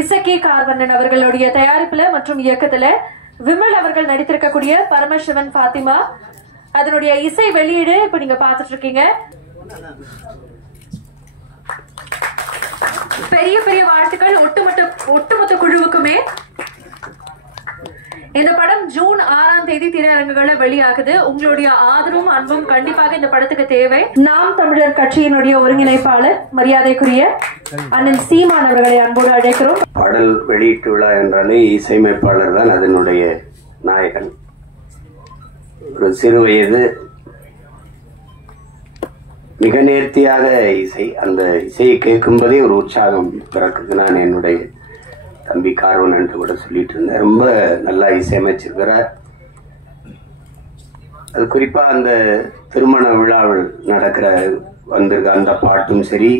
இசக்கி கார்வண்ணன் அவர்களுடைய தயாரிப்புல மற்றும் இயக்கத்துல விமல் அவர்கள் நடித்திருக்கக்கூடிய பரமசிவன் பாத்திமா அதனுடைய இசை வெளியீடு இப்ப நீங்க பாத்துட்டு இருக்கீங்க. பெரிய பெரிய வாழ்த்துக்கள் ஒட்டுமொத்த குழுவுக்குமே. இந்த படம் ஜூன் 6ஆம் தேதி திரையரங்குகளை வெளியாகுது. உங்களுடைய ஆதரவும் அன்பும் கண்டிப்பாக இந்த படத்துக்கு தேவை. நாம் தமிழர் கட்சியினுடைய ஒருங்கிணைப்பாளர் மரியாதைக்குரிய அண்ணன் சீமான் அவர்களை அன்போடு அழைக்கிறோம். பாடல் வெளியீட்டு விழா என்றாலே இசையமைப்பாளர் தான் அதனுடைய நாயகன். ஒரு சிறு வயது மிக நேர்த்தியாக இசை, அந்த இசையை கேட்கும்போதே ஒரு உற்சாகம் பிறக்குது. நான் என்னுடைய தம்பி கார்வன் என்று கூட சொல்லிட்டு இருந்தேன். ரொம்ப நல்லா இசையமைச்சிருக்கிறார். அது குறிப்பா அந்த திருமண விழாவில் நடக்கிற வந்திருக்க அந்த பாட்டும் சரி,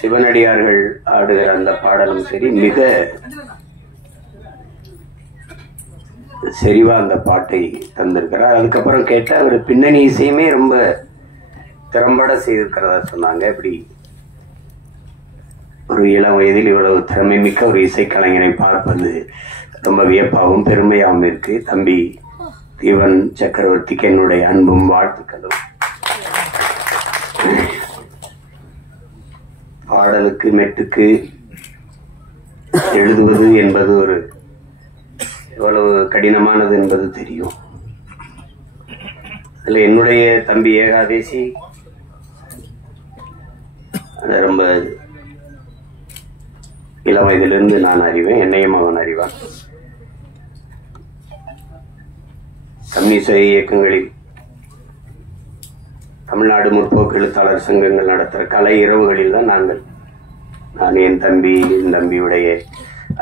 சிவனடியார்கள் ஆடுகிற அந்த பாடலும் சரி, மிக செறிவா அந்த பாட்டை தந்திருக்கிறார். அதுக்கப்புறம் கேட்ட அவர் பின்னணி இசையுமே ரொம்ப திறம்பட செய்திருக்கிறதா சொன்னாங்க. இப்படி ஒரு இளம் வயதில் இவ்வளவு திறமை மிக்க ஒரு இசைக்கலைஞரை பார்ப்பது ரொம்ப வியப்பாகவும் பெருமையாகவும் இருக்கு. தம்பி தீவன் சக்கரவர்த்திக்கு என்னுடைய அன்பும் வாழ்த்துக்களும். பாடலுக்கு மெட்டுக்கு எழுதுவது என்பது ஒரு எவ்வளவு கடினமானது என்பது தெரியும். அதுல என்னுடைய தம்பி ஏகாதேசி அது ரொம்ப இளம் வயதிலிருந்து நான் அறிவேன், என்னையும் அவன் அறிவான். கம்யூனிச இயக்கங்களில் தமிழ்நாடு முற்போக்கு எழுத்தாளர் சங்கங்கள் நடத்துகிற கலை இரவுகளில் தான் நான் என் தம்பி, என் தம்பியுடைய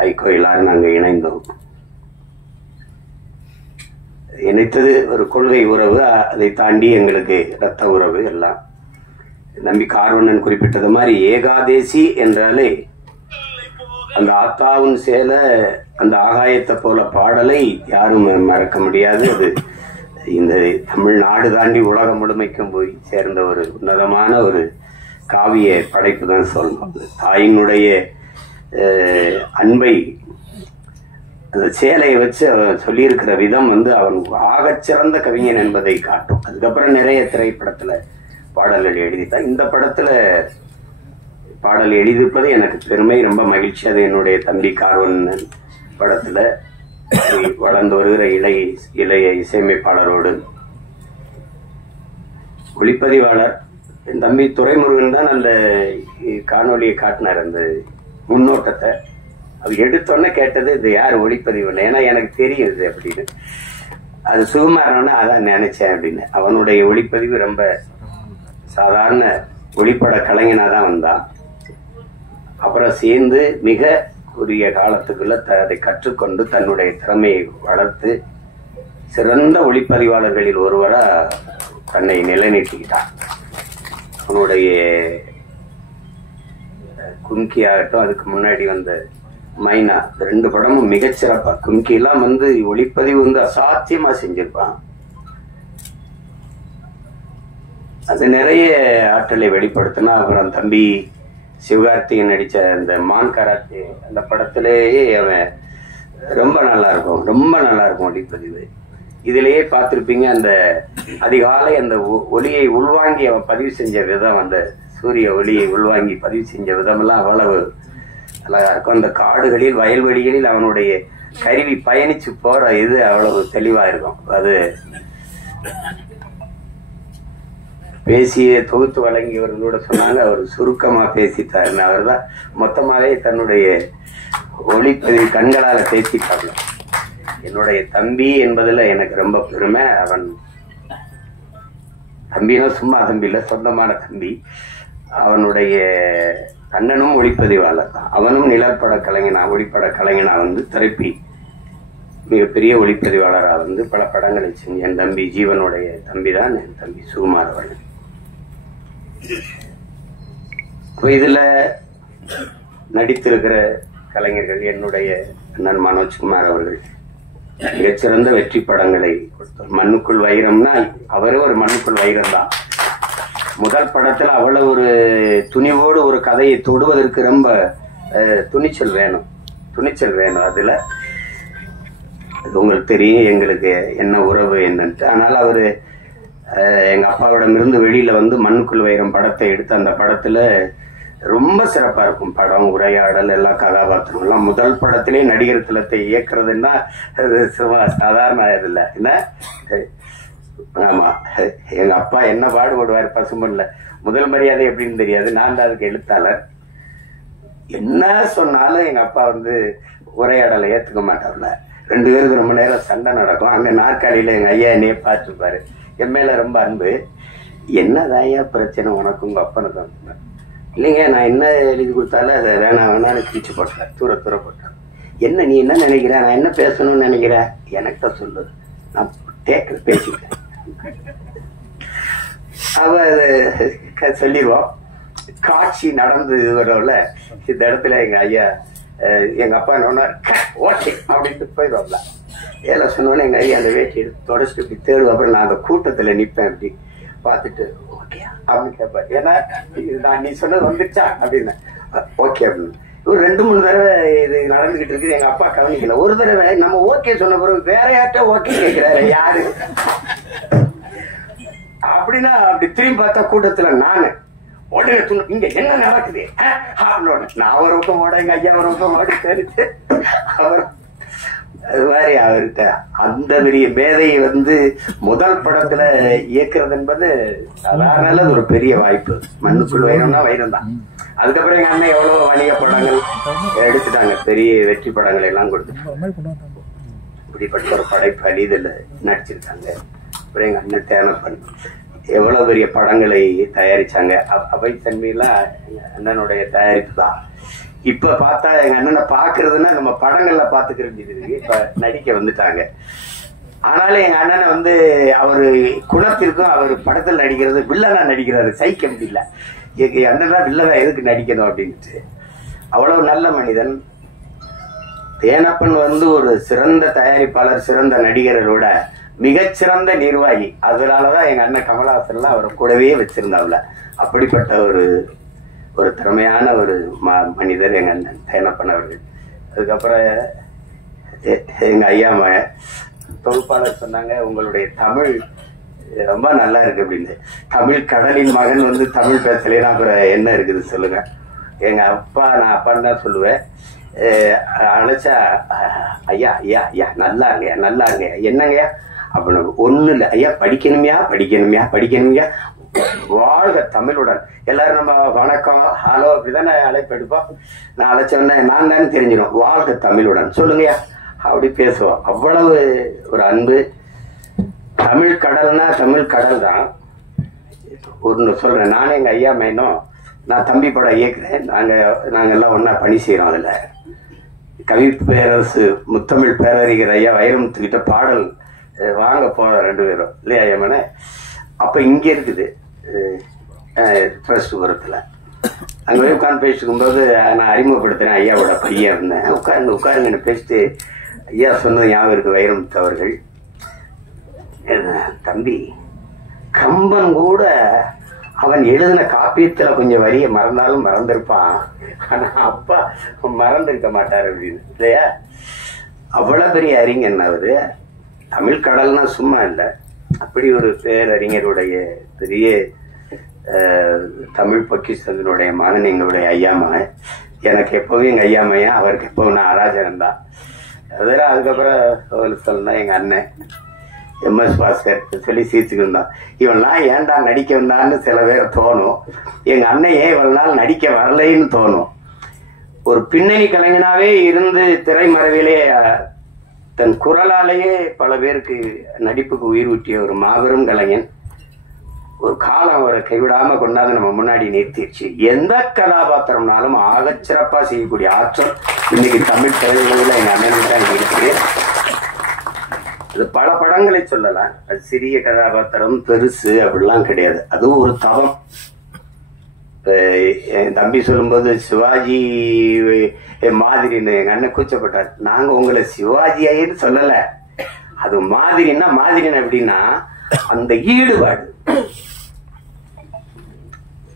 ஐக்கோ எல்லாரும் நாங்கள் இணைந்தோம். இணைத்தது ஒரு கொள்கை உறவு, அதை தாண்டி எங்களுக்கு இரத்த உறவு எல்லாம். நம்பி கார்வண்ணன் குறிப்பிட்டது மாதிரி ஏகாதேசி என்றாலே அந்த ஆத்தாவும் சேல அந்த ஆகாயத்தை போல பாடலை யாரும் மறக்க முடியாது. அது இந்த தமிழ்நாடு தாண்டி உலகம் முழுமைக்கும் போய் சேர்ந்த ஒரு உன்னதமான ஒரு காவிய படைப்பு தான் சொல்லணும். தாயினுடைய அன்பை அந்த சேலையை வச்சு சொல்லியிருக்கிற விதம் அவன் ஆகச்சிறந்த கவிஞன் என்பதை காட்டும். அதுக்கப்புறம் நிறைய திரைப்படத்துல பாடல்கள் எழுதித்தான். இந்த படத்துல பாடல் எழுதியிருப்பது எனக்கு பெருமை, ரொம்ப மகிழ்ச்சி. அது என்னுடைய தம்பி கார்வண்ணன் படத்துல வளர்ந்து வருகிற இளைய இசையமைப்பாளரோடு ஒளிப்பதிவாளர் என் தம்பி துரைமுருகன் தான் அந்த காணொலியை காட்டினார். அந்த முன்னோட்டத்தை அது எடுத்தோன்னே கேட்டது இது யார் ஒளிப்பதிவு, ஏன்னா எனக்கு தெரியும் இது அப்படின்னு. அது சுகுமாரனா அதான் நினைச்சேன் அப்படின்னு. அவனுடைய ஒளிப்பதிவு ரொம்ப சாதாரண ஒளிப்பட கலைஞனா தான் வந்தான். அப்புறம் சேர்ந்து மிக குறுகிய காலத்துக்குள்ள அதை கற்றுக்கொண்டு தன்னுடைய திறமையை வளர்த்து சிறந்த ஒளிப்பதிவாளர்களில் ஒருவரா தன்னை நிலைநிறுத்திக்கிட்டான். அவனுடைய கும்கி ஆகட்டும், அதுக்கு முன்னாடி வந்த மைனா, ரெண்டு படமும் மிகச்சிறப்பா. கும்கி எல்லாம் ஒளிப்பதிவு அசாத்தியமா செஞ்சிருப்பான். அது நிறைய ஆற்றலை வெளிப்படுத்தினா. அப்புறம் தம்பி சிவகார்த்திகன் நடிச்ச அந்த மான் கராத்தே அந்த படத்திலேயே அவன் ரொம்ப நல்லா இருக்கும் ஒளிப்பதிவு. இதுலயே பார்த்திருப்பீங்க, அந்த அதிகாலை அந்த ஒளியை உள்வாங்கி அவன் பதிவு செஞ்ச விதம், அந்த சூரிய ஒளியை உள்வாங்கி பதிவு செஞ்ச விதம் எல்லாம் அவ்வளவு அழகா இருக்கும். அந்த காடுகளில் வயல்வெளிகளில் அவனுடைய கருவி பயணிச்சு போற இது அவ்வளவு தெளிவா இருக்கும். அது பேசிய தொகுத்து வழங்கியவர்களோட சொன்னாங்க, அவர் சுருக்கமா பேசிட்டாரு. அவர் தான் மொத்தமாவே தன்னுடைய ஒளிப்பதிவு கண்களால பேசிட்டாங்க. என்னுடைய தம்பி என்பதுல எனக்கு ரொம்ப பெருமை. அவன் தம்பினா சும்மா தம்பி இல்ல, சொந்தமான தம்பி. அவனுடைய அண்ணனும் ஒளிப்பதிவாளர் தான். அவனும் நிலப்பட கலைஞனா, ஒளிப்பட கலைஞனா திரைப்பி மிகப்பெரிய ஒளிப்பதிவாளரா பல படங்களை செஞ்சு என் தம்பி ஜீவனுடைய தம்பி தான் என் தம்பி சுகுமார் அவர்கள். இதுல நடித்திருக்கிற கலைஞர்கள் என்னுடைய அண்ணன் மனோஜ்குமார் அவர்கள் மிகச்சிறந்த வெற்றி படங்களை கொடுத்தார். மண்ணுக்குள் வைரம்னா அவரே ஒரு மண்ணுக்குள் வைரம் தான். முதல் படத்துல அவ்வளவு ஒரு துணிவோடு ஒரு கதையை தொடுவதற்கு ரொம்ப துணிச்சல் வேணும், துணிச்சல் வேணும். அதுல உங்களுக்கு தெரியும் எங்களுக்கு என்ன உறவு என்னன்ட்டு. ஆனால் அவரு எங்க அப்பாவிடமிருந்து வெளியில வந்து மண்ணுக்குள் வைரம் படத்தை எடுத்து அந்த படத்துல ரொம்ப சிறப்பா இருக்கும் படம், உரையாடல், எல்லா கதாபாத்திரம் எல்லாம். முதல் படத்திலே நடிகர் திலத்தை இயக்குறதுன்னா அது சாதாரண இதுல என்ன. ஆமா, எங்க அப்பா என்ன பாடுபடுவார் பசும்பொன்ல. முதல் மரியாதை எப்படின்னு தெரியாது, நான் தான் அதுக்கு எழுத்தாளர். என்ன சொன்னாலும் எங்க அப்பா வந்து உரையாடலை ஏத்துக்க மாட்டார்ல. 2 பேருக்கு ரொம்ப நேரம் சண்டை நடக்கும். அங்க நாற்காலியில எங்க ஐயா என்னைய பார்த்துருப்பாரு. என் மேல ரொம்ப அன்பு. என்னதான் ஐயா பிரச்சனை உனக்கு உங்க அப்பனுக்கும்? இல்லைங்க, நான் என்ன எழுதி கொடுத்தாலும் அதை வேணாம் வேணான்னு கிழிச்சு போட்டேன், தூர போட்டேன். என்ன நீ என்ன நினைக்கிற, நான் என்ன பேசணும்னு நினைக்கிறேன், எனக்கு தான் சொல்லு, நான் பேசிட்டேன். அவ சொல்லிடுவோம். காட்சி நடந்து வரவுல இந்த இடத்துல எங்க ஐயா எங்க அப்பா என்ன ஓகே அப்படின்ட்டு போயிடுவாப்ல. ஏல சொன்னோன்னே எங்க ஐயா அந்த வேட்டி எடுத்து தொடச்சிட்டு இப்படி தேடுவோம். அப்புறம் நான் அந்த கூட்டத்துல நிப்பேன், அப்படி பார்த்துட்டு ஓகே அப்படின்னு கேட்பாரு. ஏன்னா நான் நீ சொன்னது வந்துச்சா அப்படின்னு. ஓகே அப்படின்னு. ஒரு 2-3 தடவை இது நடந்துகிட்டு இருக்குது. எங்க அப்பா கவனிக்கல. ஒரு தடவை நம்ம ஓகே சொன்ன பிறகு வேற யார்ட்ட ஓகே கேட்கிறாரு, யாரு அப்படின்னா அப்படி திரும்பி பார்த்தா கூட்டத்துல நானு உடனே இங்க என்ன நடக்குது நான் ஒரு பக்கம் ஓட, எங்க ஐயா ஒரு பக்கம் ஓடி தெரிஞ்சு அவர் அது மாதிரி அவர்கிட்ட அந்த பெரிய மேதையை வந்து முதல் படத்துல இயக்குறது என்பது சாதாரண ஒரு பெரிய வாய்ப்பு. மண்ணுக்குள் வைரம்னா வைரம் தான். அதுக்கப்புறம் எங்க அண்ணன் எவ்வளவு வணிக படங்கள் எடுத்துட்டாங்க, பெரிய வெற்றி படங்களை எல்லாம் கொடுத்துட்டாங்க. இப்படிப்பட்ட ஒரு படைப்பாளி இதுல நடிச்சிருக்காங்க. அப்புறம் எங்க அண்ணன் தேனப்பன் எவ்வளவு பெரிய படங்களை தயாரிச்சாங்க. அவை தன்மையெல்லாம் எங்க அண்ணனுடைய தயாரிப்பு தான். இப்ப பார்த்தா எங்க அண்ணனை பாக்குறதுன்னா நம்ம படங்கள்ல பாத்துக்கிறது. இப்ப நடிக்க வந்துட்டாங்க. ஆனாலும் எங்க அண்ணனை வந்து அவரு குணத்திற்கும் அவர் படத்தில் நடிக்கிறது வில்லனா நடிக்கிறாரு, சைக்க முடியல. எங்க அண்ணன் வில்லனா எதுக்கு நடிக்கணும் அப்படின்ட்டு. அவ்வளவு நல்ல மனிதன். தேனப்பன் வந்து ஒரு சிறந்த தயாரிப்பாளர், சிறந்த நடிகரோட மிகச்சிறந்த நிர்வாகி. அதனாலதான் எங்க அண்ணன் கமலஹாசன்லாம் அவரை கூடவே வச்சிருந்தாப்ல. அப்படிப்பட்ட ஒரு திறமையான ஒரு மனிதர் எங்க அண்ணன் தேனப்பன் அவர்கள். அதுக்கப்புறம் எங்க ஐயா தொகுப்பாளர் சொன்னாங்க, உங்களுடைய தமிழ் ரொம்ப நல்லா இருக்கு அப்படின்னு. தமிழ் கடலின் மகன் வந்து தமிழ் பேசலைன்னா அப்புறம் என்ன இருக்குது சொல்லுங்க. எங்க அப்பா, நான் அப்பான்னு தான் சொல்லுவேன். அழைச்சா ஐயா ஐயா ஐயா நல்லா இருங்க, நல்லா இருங்க. என்னங்கய்யா அப்படின்னு. ஒண்ணு இல்லை ஐயா, படிக்கணுமையா படிக்கணுமையா படிக்கணுமையா, வாழ்க தமிழுடன். எல்லாரும் நம்ம வணக்கம் ஹலோ அப்படிதானே அழைப்பு எடுப்போம். நான் அழைச்சோன்னே நான் தானே தெரிஞ்சிடும், வாழ்க தமிழுடன் சொல்லுங்கய்யா அப்படி பேசுவோம். அவ்வளவு ஒரு அன்பு. தமிழ் கடல்னா தமிழ் கடல் தான். ஒன்று சொல்றேன், நானே எங்க ஐயா மைனும் நான் தம்பி படம் இயக்குறேன். நாங்க எல்லாம் ஒன்னா பணி செய்யறோம். அதுல கவி பேரரசு முத்தமிழ் பேரறிஞர் ஐயா வைரமுத்துக்கிட்ட பாடல் வாங்க போறோம் 2 பேரும் இல்லையா ஐயமான. அப்ப இங்க இருக்குது புரத்துல அங்க போய் உட்காந்து பேசிட்டு இருக்கும்போது நான் அறிமுகப்படுத்தினேன், ஐயாவோட பையன் இருந்தேன். உட்காருங்க பேசிட்டு ஐயா சொன்னது ஞாபகம் இருக்கு. வைரமுத்து அவர்கள், தம்பி கம்பன் கூட அவன் எழுதின காப்பியத்துல கொஞ்சம் வரிய மறந்தாலும் மறந்திருப்பான், ஆனா அப்பா மறந்திருக்க மாட்டார் அப்படின்னு இல்லையா. அவ்வளவு பெரிய அறிஞன் அவரு. தமிழ் கடல்னா சும்மா இல்லை, அப்படி ஒரு பேரறிஞருடைய பெரிய தமிழ் பொக்கிஷத்தினுடைய மகன் எங்களுடைய ஐயா மகன். எனக்கு எப்பவும் எங்க ஐயா மையன், அவருக்கு எப்பவும் நான் அராஜகம் தான். அதெல்லாம் அதுக்கப்புறம் சொல்லணும்னா எங்க அண்ணன் MS பாஸ்கர் சொல்லி சீர்த்துக்கு இருந்தான். இவன்லாம் ஏன்டா நடிக்க வந்தான்னு சில பேர் தோணும். எங்க அண்ணன் ஏன் இவள் நாள் நடிக்க வரலைன்னு தோணும். ஒரு பின்னணி கலைஞனாவே இருந்து திரைமறைவிலே தன் குரலாலேயே பல பேருக்கு நடிப்புக்கு உயிர் ஊட்டிய ஒரு மாபெரும் கலைஞன். ஒரு காலம் அவரை கைவிடாம கொண்டாந்து நம்ம முன்னாடி நிறுத்திடுச்சு. எந்த கதாபாத்திரம்னாலும் ஆகச் சிறப்பா செய்யக்கூடிய ஆற்றல் இன்னைக்கு தமிழ் திரையுலகில் எங்க அண்ணனுக்கு தான் இருக்கு. அது பல படங்களை சொல்லலாம். அது சிறிய கதாபாத்திரம் பெருசு அப்படிலாம் கிடையாது. அதுவும் ஒரு தவம். என் தம்பி சொல்லும்போது சிவாஜி மாதிரின்னு எங்க அண்ணன் கூச்சப்பட்டார். நாங்க உங்களை சிவாஜியாயின்னு சொல்லல, அது மாதிரின்னா மாதிரின்னு எப்படின்னா அந்த ஈடுபாடு.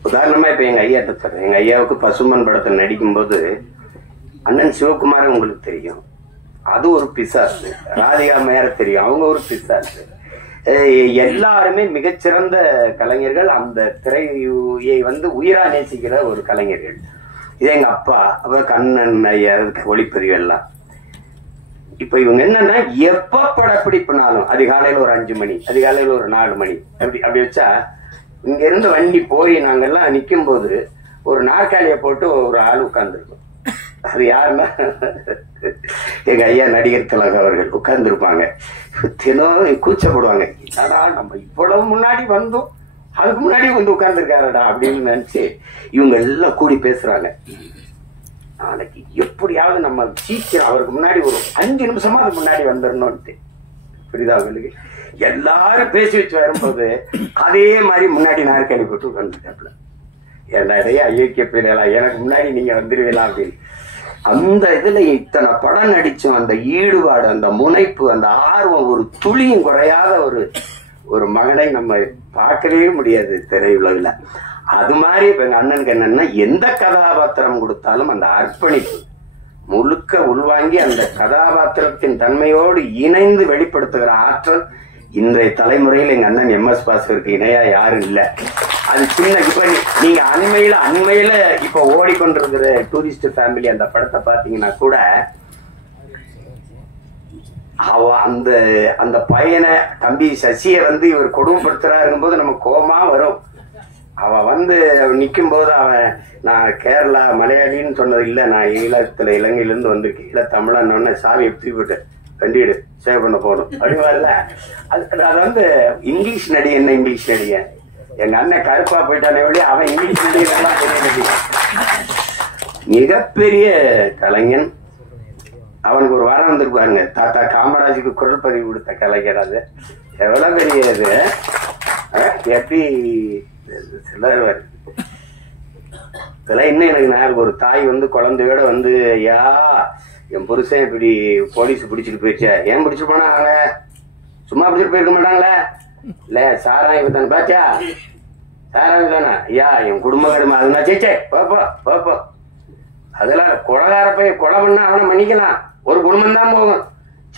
உதாரணமா இப்ப எங்க ஐயாட்ட சொல்றேன். எங்க ஐயாவுக்கு பசும்பொன் படத்தில் நடிக்கும் போது அண்ணன் சிவகுமார் உங்களுக்கு தெரியும், அது ஒரு பிசாசு. ராதிகா மேயர தெரியும், அவங்க ஒரு பிசாசு. எல்லாருமே மிகச்சிறந்த கலைஞர்கள், அந்த திரையை உயிரா நேசிக்கிற ஒரு கலைஞர்கள். இது எங்க அப்பா, அவ கண்ணன் ஐயா ஒளிப்பதிவு எல்லாம். இப்ப இவங்க என்னன்னா எப்ப படப்பிடிப்புனாலும் அதிகாலையில ஒரு 5 மணி, அதிகாலையில ஒரு 4 மணி அப்படி வச்சா, இங்க இருந்து வண்டி போய் நாங்கெல்லாம் நிக்கும் போது ஒரு நாற்காலியை போட்டு ஒரு ஆள் உட்கார்ந்துருக்கும். அது யாருன்னா எங்க ஐயா நடிகர் திலகம் அவர்கள் உட்கார்ந்துருப்பாங்க. தினம் கூச்சப்படுவாங்க, நம்ம இவ்வளவு முன்னாடி வந்தோம், அதுக்கு முன்னாடி உட்கார்ந்துருக்காரடா அப்படின்னு நினைச்சு இவங்க எல்லாம் கூடி பேசுறாங்க. நாளைக்கு எப்படியாவது நம்ம சீக்கிரம் அவருக்கு முன்னாடி ஒரு 5 நிமிஷமா அதுக்கு முன்னாடி வந்துடணும்ட்டு. புரியுதா உங்களுக்கு? எல்லாரும் பேசி வச்சு வரும்போது அதே மாதிரி முன்னாடி நாற்காலி போட்டு உட்கார்ந்துருக்காப்புல. என்னடைய ஐயோக்கிய பிள்ளைகளா, எனக்கு முன்னாடி நீங்க வந்துருவீங்களா அப்படின்னு. அந்த இதுல இத்தனை படம் நடிச்சோம், அந்த ஈடுபாடு, அந்த முனைப்பு, அந்த ஆர்வம், ஒரு துளியும் குறையாத ஒரு மகனை நம்ம பார்க்கவே முடியாது திரையுலகில. அது மாதிரி இப்ப எங்க அண்ணனுக்கு என்னன்னா, எந்த கதாபாத்திரம் கொடுத்தாலும் அந்த அர்ப்பணிப்பு முழுக்க உள்வாங்கி அந்த கதாபாத்திரத்தின் தன்மையோடு இணைந்து வெளிப்படுத்துகிற ஆற்றல் இன்றைய தலைமுறையில் எங்க அண்ணன் எம்.எஸ். பாஸ்கருக்கு இணையா யாரும் இல்ல. அது சின்ன இப்ப நீங்க அண்மையில இப்ப ஓடிக்கொண்டிருக்கிற டூரிஸ்ட் ஃபேமிலி அந்த படத்தை பாத்தீங்கன்னா கூட, அவ அந்த பையனை தம்பி சசியை இவர் கொடுமைப்படுத்துறாருங்கும் போது நம்ம கோபமா வரும். அவ நிக்கும் போது அவன் நான் கேரளா மலையாளின்னு சொன்னது இல்ல, நான் இலங்கையில இருந்து வந்திருக்கேன், இல்ல தமிழன்னு சாவி எப்படி போட்டு கண்டிடு சேவ் பண்ண போகணும் அப்படிவாருல. அது இங்கிலீஷ் நடிகை. என்ன இங்கிலீஷ் நடிகை? எங்க அண்ணன் கருப்பா போயிட்டானே வழி, அவன் இங்கிலீஷ் நடிகை மிகப்பெரிய கலைஞன். அவனுக்கு ஒரு வாரம் வந்திருப்பாருங்க, தாத்தா காமராஜுக்கு குரல் பதிவு கொடுத்த கலைஞர். அது எவ்வளவு பெரிய இது, எப்படி சிலர் இதெல்லாம் இன்னும் எனக்கு நான் ஒரு தாய் குழந்தையோட ஐயா என் புருஷன் இப்படி போலீஸ் பிடிச்சிட்டு போயிடுச்ச, ஏன் பிடிச்சு போனாங்க, சும்மா பிடிச்சிட்டு போயிருக்க மாட்டாங்களே, இல்ல சாராயம் தானே பாச்சா, சாராயம் தானே ஐயா, என் குடும்பம் கிடமா அதுனா சேச்சே பாப்போ அதெல்லாம் கொலகார போய் கொலை பண்ணா அவனை மன்னிக்கலாம், ஒரு குடும்பம் தான் போகும்,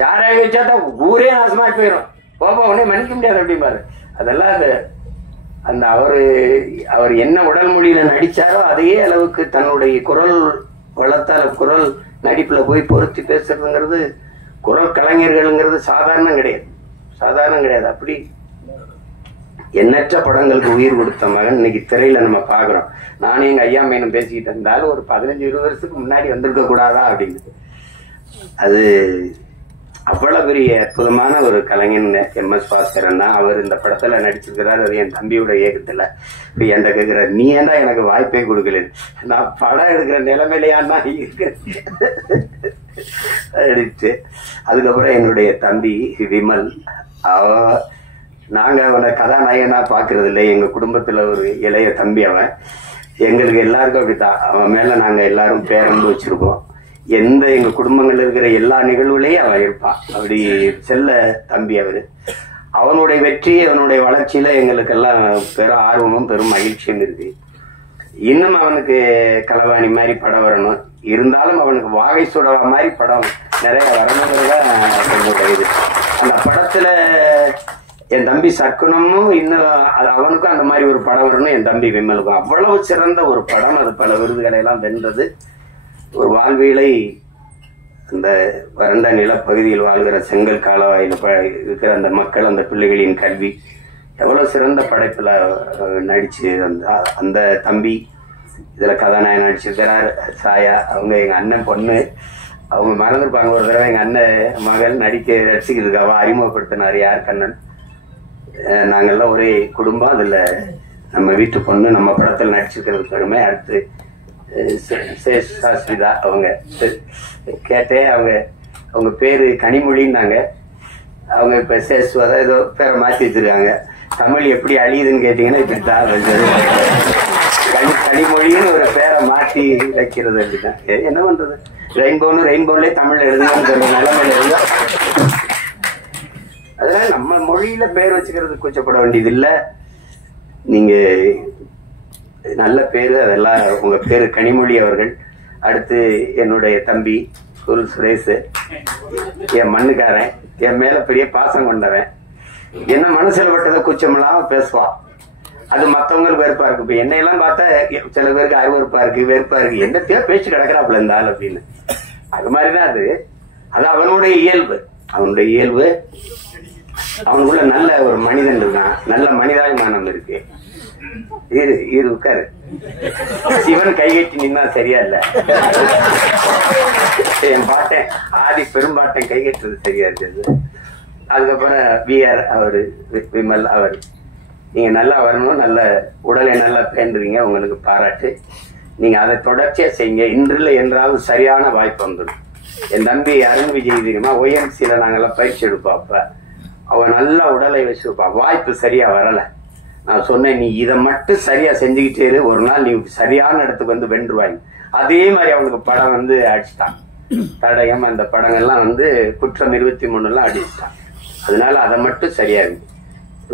சாராயம் வச்சாதான் ஊரே நாசமா போயிடும், போப்போ உடனே மன்னிக்க முடியாது அப்படிம்பாரு. அதெல்லாம் அது அந்த அவர் என்ன உடல் மொழியில நடிச்சாரோ அதே அளவுக்கு தன்னுடைய குரல் வளர்த்தால குரல் நடிப்புல போய் பொருத்தி பேசுறதுங்கிறது, குரல் கலைஞர்கள்ங்கிறது சாதாரணம் கிடையாது. அப்படி எண்ணற்ற படங்களுக்கு உயிர் கொடுத்த மகன் இன்னைக்கு திரையில நம்ம பாக்குறோம். நானும் எங்க ஐயா மேனும் பேசிக்கிட்டு இருந்தாலும் ஒரு 15-20 வருஷத்துக்கு முன்னாடி வந்திருக்க கூடாதா அப்படின்னு. அது அவ்வளவு பெரிய அற்புதமான ஒரு கலைஞன் எம்.எஸ். பாஸ்கரன் தான். அவர் இந்த படத்துல நடிச்சிருக்கிறார். அது என் தம்பியோட இயக்கத்துல. இப்ப என்கிட்ட கேட்கிறார், நீ ஏன்டா எனக்கு வாய்ப்பே கொடுக்கல, நான் படம் எடுக்கிற நிலைமையிலையான்னா இருக்கிறேன் அடிச்சு. அதுக்கப்புறம் என்னுடைய தம்பி விமல், நாங்க அவனை கதாநாயகனா பாக்குறது இல்லை, எங்க குடும்பத்துல ஒரு இளைய தம்பி அவன். எங்களுக்கு எல்லாருக்கும் அப்படித்தான், அவன் மேல நாங்க எல்லாரும் பேரன்பு வச்சிருக்கோம். எங்க குடும்பங்கள்ல இருக்கிற எல்லா நிகழ்வுலையும் அவன் இருப்பான். அப்படி செல்ல தம்பி அவரு. அவனுடைய வெற்றி, அவனுடைய வளர்ச்சியில எங்களுக்கெல்லாம் பெரும் ஆர்வமும் பெரும் மகிழ்ச்சியும் இருக்கு. இன்னும் அவனுக்கு களவாணி மாதிரி படம் வரணும், இருந்தாலும் அவனுக்கு வாகை சுடவா மாதிரி படம் நிறைய வரணுங்கிறத இது. அந்த படத்துல என் தம்பி சக்குனமும் இன்னும் அவனுக்கும் அந்த மாதிரி ஒரு படம் வரணும். என் தம்பி விமலுக்கும் அவ்வளவு சிறந்த ஒரு படம். அது பல விருதுகளை எல்லாம் வென்றது. ஒரு வாழ்வியலை அந்த வறண்ட நிலப்பகுதியில் வாழ்கிற செங்கல் காலவாயில் இருக்கிற அந்த மக்கள், அந்த பிள்ளைகளின் கல்வி, எவ்வளவு சிறந்த படைப்புல நடிச்சு அந்த தம்பி இதுல கதாநாயகன் நடிச்சிருக்கிறார். சாயா, அவங்க எங்க அண்ணன் பொண்ணு, அவங்க மறந்துருப்பாங்க. ஒரு தடவை எங்க அண்ணன் மகள் நடிக்கிறதுக்காக அறிமுகப்படுத்தினார் யார் கண்ணன். நாங்கெல்லாம் ஒரே குடும்பம், அதுல நம்ம வீட்டு பொண்ணு நம்ம படத்தில் நடிச்சிருக்கிறது பெருமை. அடுத்து சாஸ்திரிதா, அவங்க கேட்டேன், அவங்க பேரு கனிமொழின்னாங்க. அவங்க இப்ப சேஸ்வதா ஏதோ பேரை மாத்தி வச்சிருக்காங்க. தமிழ் எப்படி அழியுதுன்னு கேட்டீங்கன்னா இப்படித்தான் கனிமொழின்னு ஒரு பேரை மாத்தி வைக்கிறது அப்படிதான். என்ன பண்றது, ரெயின்போன்லயே தமிழ் எழுதுன்னு சொல்ற நிலைமையில இருந்தா அதனால நம்ம மொழியில பேர் வச்சுக்கிறது கூச்சப்பட வேண்டியது இல்ல. நீங்க நல்ல பேரு, அதெல்லாம் உங்க பேரு கனிமொழி அவர்கள். அடுத்து என்னுடைய தம்பி சுரேஷ், என் மண்ணுக்காரன், என் மேல பெரிய பாசம் கொண்டவன். என்ன மனசுல பட்டதை குச்சமெல்லாம் பேசுவான். அது மத்தவங்களுக்கு வெறுப்பா இருக்கு. இப்ப என்னையெல்லாம் பார்த்தா சில பேருக்கு அருவறுப்பா இருக்கு, வெறுப்பா இருக்கு. என்னத்தையோ பேச்சு கிடக்குறாப்புல இருந்தாள் அப்படின்னு. அது மாதிரிதான் அது. அது அவனுடைய இயல்பு. அவனுக்குள்ள நல்ல ஒரு மனிதன் இருக்கான், நல்ல மனிதாபிமானம் இருக்கு. இரு உட்காரு. சிவன் கைகட்டி நின்னா சரியா இல்ல. என் பாட்டன் ஆதி பெரும்பாட்டன் கைகட்டுறது சரியா இருக்குது. அதுக்கப்புறம் விஆர் அவரு, விமல் அவர், நீங்க நல்லா வரணும், நல்ல உடலை நல்லா பேண்டுறீங்க, உங்களுக்கு பாராட்டு. நீங்க அதை தொடர்ச்சியா செய்யுங்க. இன்றில் என்றாவது சரியான வாய்ப்பு வந்துடும். என் தம்பி அருண் விஜய் தெரியுமா, OMCல நாங்கெல்லாம் பயிற்சி எடுப்பாப்ப அவன் நல்ல உடலை வச்சிருப்பா. வாய்ப்பு சரியா வரல. நான் சொன்னேன், நீ இதை மட்டும் சரியா செஞ்சுக்கிட்டே இரு, ஒரு நாள் நீ சரியான இடத்துக்கு வந்து வென்றுவாங்க. அதே மாதிரி அவனுக்கு படம் வந்து அடிச்சுட்டான். தடயம் அந்த படங்கள்லாம் வந்து குற்றம் 23 அடிச்சுட்டான். அதனால அதை மட்டும் சரியா இருக்கு.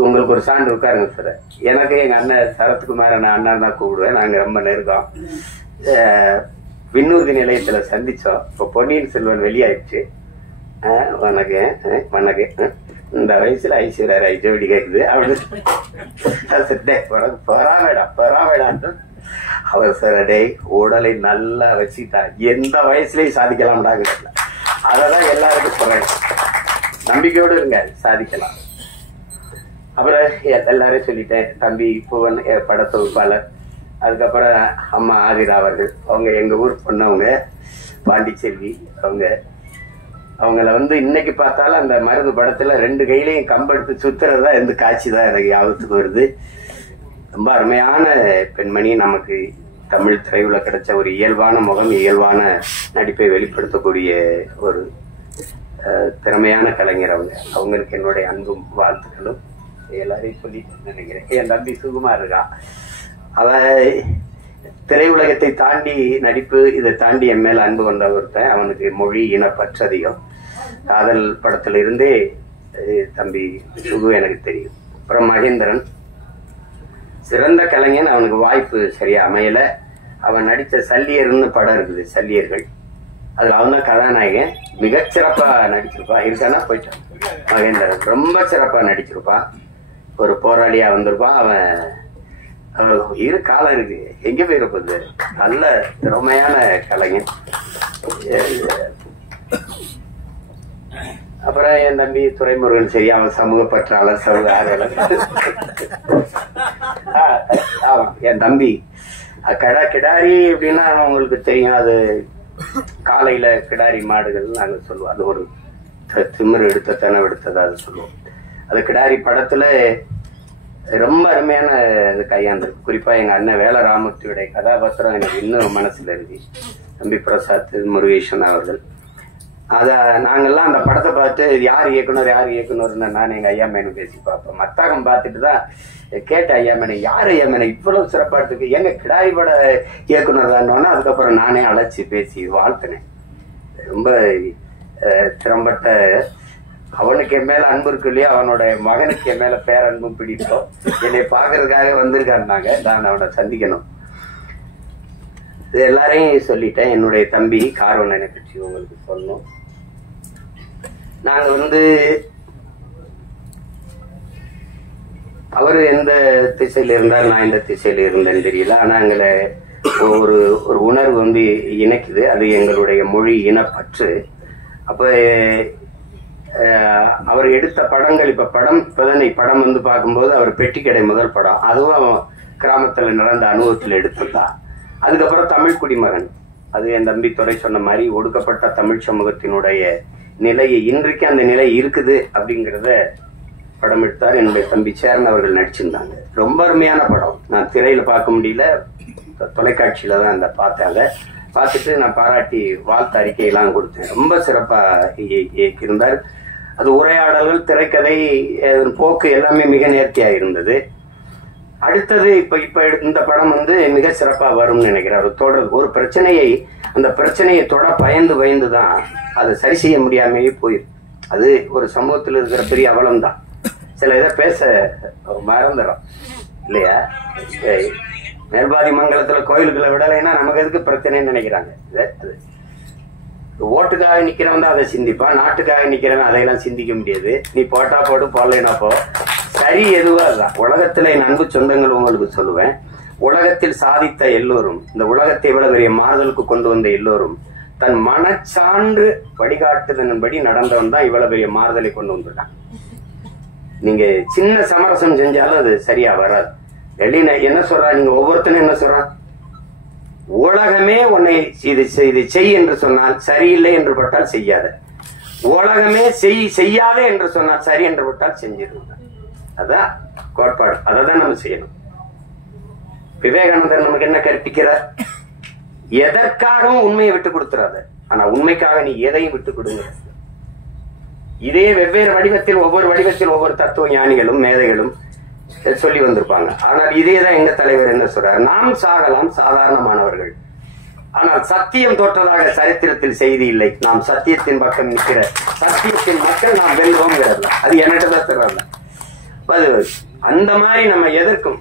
உங்களுக்கு ஒரு சான்று உட்காருங்க சார். எனக்கு எங்க அண்ணன் சரத்குமார நான் அண்ணன் தான் கூப்பிடுவேன். நாங்க ரொம்ப நெருக்கம். விண்ணூர்தி நிலையத்துல சந்திச்சோம். இப்போ பொன்னியின் செல்வன் வெளியாயிடுச்சு. வணக்கம் இந்த வயசுல ஐஸ்வர்யா ராய் ஜோடி கேக்குது அப்படின்னு பொறாமேடா. அவர் சார் டே உடலை நல்லா வச்சுக்கிட்டா எந்த வயசுலயும் சாதிக்கலாம்டாங்க. அததான் எல்லாருக்கும் சொல்றேன். நம்பிக்கையோடு இருங்க, சாதிக்கலாம். அப்புறம் எல்லாரும் சொல்லிட்டேன். தம்பி பூவன் படத்தொகுப்பாளர், அதுக்கப்புறம் அம்மா ஆதிரா அவர்கள், அவங்க எங்க ஊர் பொண்ணவங்க, பாண்டிச்செல்வி அவங்கள வந்து இன்னைக்கு பார்த்தாலும் அந்த மருந்து படத்துல 2 கையிலையும் கம்பெடுத்து சுத்துறதா இந்த காட்சி தான் எனக்கு ஞாபகத்துக்கு வருது. ரொம்ப அருமையான பெண்மணி. நமக்கு தமிழ் திரையுல கிடைச்ச ஒரு இயல்பான முகம், இயல்பான நடிப்பை வெளிப்படுத்தக்கூடிய ஒரு திறமையான கலைஞர் அவங்களுக்கு என்னுடைய அன்பும் வாழ்த்துக்களும் எல்லாரையும் சொல்லிட்டு நினைக்கிறேன். என் தம்பி சுகுமார் இருக்கா, அவ திரையுலகத்தை தாண்டி நடிப்பு, இதை தாண்டி என் மேல அன்பு வந்த ஒருத்தன். அவனுக்கு மொழி இனப்பற்று அதிகம். காதல் படத்துல இருந்தே தம்பி சுகு எனக்கு தெரியும். அப்புறம் மகேந்திரன் சிறந்த கலைஞன். அவனுக்கு வாய்ப்பு சரியா அமையல. அவன் நடித்த சல்லியர்னு படம் இருக்குது, சல்லியர்கள். அதுல அவன் தான் கதாநாயகன். மிகச்சிறப்பா நடிச்சிருப்பான். இருக்கானா போயிட்டான். மகேந்திரன் ரொம்ப சிறப்பா நடிச்சிருப்பான். ஒரு போராளியா வந்திருப்பான். அவன் இரு காலம் இருக்கு, எங்க போயிருப்பது. நல்ல திறமையான கலைஞன். அப்புறம் என் தம்பி துரைமுருகன், சரி, அவன் சமூக பற்றாளர், சமூக ஆர்வலர். என் தம்பி கிடாரி அப்படின்னா உங்களுக்கு தெரியும். அது காலையில கிடாரி மாடுகள் நாங்க சொல்லுவோம். அது ஒரு திமிரு எடுத்த திணவு எடுத்தது அது சொல்லுவோம். அது கிடாரி படத்துல ரொம்ப அருமையான இது கையாண்டிருக்கு. குறிப்பா எங்க அண்ணன் வேல ராமூர்த்தியுடைய கதாபாத்திரம் எனக்கு இன்னும் மனசுல இருக்கு. தம்பி பிரசாத் முருகேசன் அவர்கள். அத நாங்கெல்லாம் அந்த படத்தை பார்த்து யார் இயக்குனர்னு நான் எங்க ஐயா மேனு பேசி பார்ப்பேன். மத்தாகம் பார்த்துட்டு தான் கேட்ட ஐயா மேனு, யார் ஐயா மேனு இவ்வளவு சிறப்பா இருக்கு, எங்க கிடாரி பட இயக்குனர் தான். அதுக்கப்புறம் நானே அழைச்சி பேசி வாழ்த்தினேன். ரொம்ப திறம்பட்ட. அவனுக்கு என் மேல அன்பு இருக்கு இல்லையா, அவனோட மகனுக்கு என் மேல பேரன்பும் பிடிக்கும். என்னை பாக்குறதுக்காக வந்திருக்காருனாங்க. நான் அவனை சந்திக்கணும். இது எல்லாரையும் சொல்லிட்டேன். என்னுடைய தம்பி கார்வண்ணனை பற்றி உங்களுக்கு சொல்லணும். நாங்க வந்து அவரு எந்த திசையில இருந்தார், நான் எந்த திசையில இருந்தேன்னு தெரியல. ஆனா எங்களை ஒரு உணர்வு வந்து இணைக்குது. அது எங்களுடைய மொழி இனப்பற்று. அப்ப அவர் எடுத்த படங்கள், படம் வந்து பார்க்கும்போது அவர் பெட்டிக்கடை முதல் படம், அதுவும் கிராமத்துல நடந்த அனுபவத்தில் எடுத்ததுதான். அதுக்கப்புறம் தமிழ் குடிமகன், அது என் தம்பி துறை சொன்ன மாதிரி ஒடுக்கப்பட்ட தமிழ் சமூகத்தினுடைய நிலையை, இன்றைக்கு அந்த நிலை இருக்குது அப்படிங்கிறத படம் எடுத்தார். என்னுடைய தம்பி சேரன் அவர்கள் நடிச்சிருந்தாங்க. ரொம்ப அருமையான படம். நான் திரையில பார்க்க முடியல, தொலைக்காட்சியில தான் அந்த பார்த்தாங்க. பார்த்துட்டு நான் பாராட்டி வாழ்த்து அறிக்கையெல்லாம் கொடுத்தேன். ரொம்ப சிறப்பா இயக்கியிருந்தார். அது உரையாடல்கள், திரைக்கதை, போக்கு எல்லாமே மிக நேர்த்தியா இருந்தது. அடுத்தது இப்ப இந்த படம் வந்து மிக சிறப்பா வரும்னு நினைக்கிறேன். ஒரு பிரச்சனையை, அந்த பிரச்சனையை தொட பயந்து தான் அதை சரி செய்ய முடியாமையே போயிருக்கு. அது ஒரு சமூகத்தில் இருக்கிற பெரிய அவலம் தான். சில இதை பேச மறந்துடும் இல்லையா. மேல்பாதி மங்கலத்துல கோயிலுக்குள்ள விடலைன்னா நமக்கு எதுக்கு பிரச்சனைன்னு நினைக்கிறாங்க. ஓட்டுக்காக நிக்கிறவன் தான் அதை சிந்திப்பான், நாட்டுக்காக நிக்கிறவன் அதையெல்லாம் சிந்திக்க முடியாது. நீ போட்டா போட்டு போடலைன்னா போ, சரி எதுவா அதுதான். உலகத்துல என் அன்பு சொந்தங்கள் உங்களுக்கு சொல்லுவேன், உலகத்தில் சாதித்த எல்லோரும், இந்த உலகத்தை இவ்வளவு பெரிய மாறுதலுக்கு கொண்டு வந்த எல்லோரும் தன் மனச்சான்று வழிகாட்டுதன்படி நடந்தவன் தான் இவ்வளவு பெரிய மாறுதலை கொண்டு வந்துட்டான். நீங்க சின்ன சமரசம் செஞ்சாலும் அது சரியா வராது. வெளியில என்ன சொல்றா, நீங்க ஒவ்வொருத்தரும் என்ன சொல்றான், உலகமே உன்னை இது செய் என்று சொன்னால் சரியில்லை என்று பட்டால் செய்யாத, உலகமே செய்யாதே என்று சொன்னால் சரி என்று பட்டால் செஞ்சிருந்த. அதான் கோட்பாடு, அதை தான் நம்ம செய்யணும். விவேகானந்தர் நமக்கு என்ன கற்பிக்கிறார், எதற்காகவும் உண்மையை விட்டு கொடுத்துறாத, ஆனா உண்மைக்காக நீ எதையும் விட்டு கொடுங்க. இதே வெவ்வேறு வடிவத்தில் ஒவ்வொரு வடிவத்தில் ஒவ்வொரு தத்துவ ஞானிகளும் மேதைகளும் சொல்லி வந்திருப்பாங்க. ஆனால் இதேதான் எங்க தலைவர் என்ன சொல்றாரு, நாம் சாகலாம் சாதாரணமானவர்கள், ஆனால் சத்தியம் தோற்றதாக சரித்திரத்தில் செய்தி இல்லை. நாம் சத்தியத்தின் பக்கம் நிற்கிற சத்தியத்தின் மக்கள் நாம் வெல்வோங்கிறது. அது என்னட்டதான் தெரியல. அது அந்த மாதிரி நம்ம எதிர்க்கும்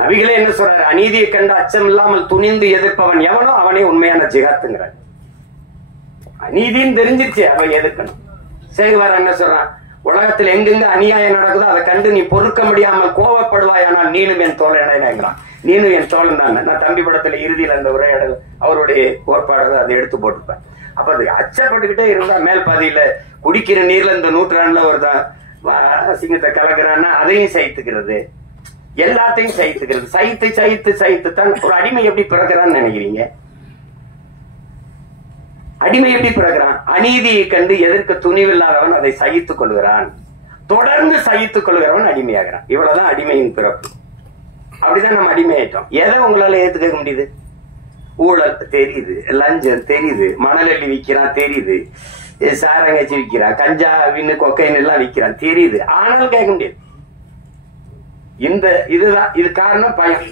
நபிகளே என்ன சொல்றாரு, அநீதியை கண்டு அச்சம் இல்லாமல் துணிந்து எதிர்ப்பவன் எவனோ அவனே உண்மையான ஜிகாத்துங்கிறார். அநீதின்னு தெரிஞ்சிருச்சு, அவன் எதிர்க்கணும். சேகுவார் என்ன சொல்றான், உலகத்தில் எங்கெங்க அநியாயம் நடக்குதோ அதை கண்டு நீ பொறுக்க முடியாமல் கோவப்படுவாய், ஆனால் நீனும் என் தோழனாங்கிறான். நீனும் என் தோழன் தான். நான் தம்பி படத்துல இறுதியில் அந்த உரையாடல் அவருடைய கோட்பாடுகள் அதை எடுத்து போட்டுப்பேன். அப்ப அது அச்சப்பட்டுக்கிட்டே இருந்தா மேல் பாதியில குடிக்கிற நீர்ல இந்த நூற்றாண்டுல ஒருதான் சிங்கத்தை கலக்குறான்னா அதையும் சைத்துக்கிறது, எல்லாத்தையும் சைத்துக்கிறது. சைத்து சைத்து சைத்து தான் ஒரு அடிமை எப்படி பிறக்கிறான்னு நினைக்கிறீங்க? அடிமை எப்படி பிறக்கிறான்? அநீதியை கண்டு எதிர்க்க துணிவில்லாதவன் அதை சகித்துக் கொள்கிறான், தொடர்ந்து சகித்துக் கொள்கிறவன் அடிமையாகிறான். இவ்வளவுதான் அடிமையின் பிறப்பு. அப்படிதான் நம்ம அடிமையாயிட்டோம். எதை உங்களால ஏத்துக்க முடியுது? ஊழல் தெரியுது, லஞ்சம் தெரியுது, மணல் அள்ளி விற்கிறான் தெரியுது, சாரங்கச்சி விற்கிறான், கஞ்சா வின்னு கொக்கைன் எல்லாம் விற்கிறான் தெரியுது, ஆனாலும் கேட்க முடியாது. இதுதான் இது காரணம் பயம்.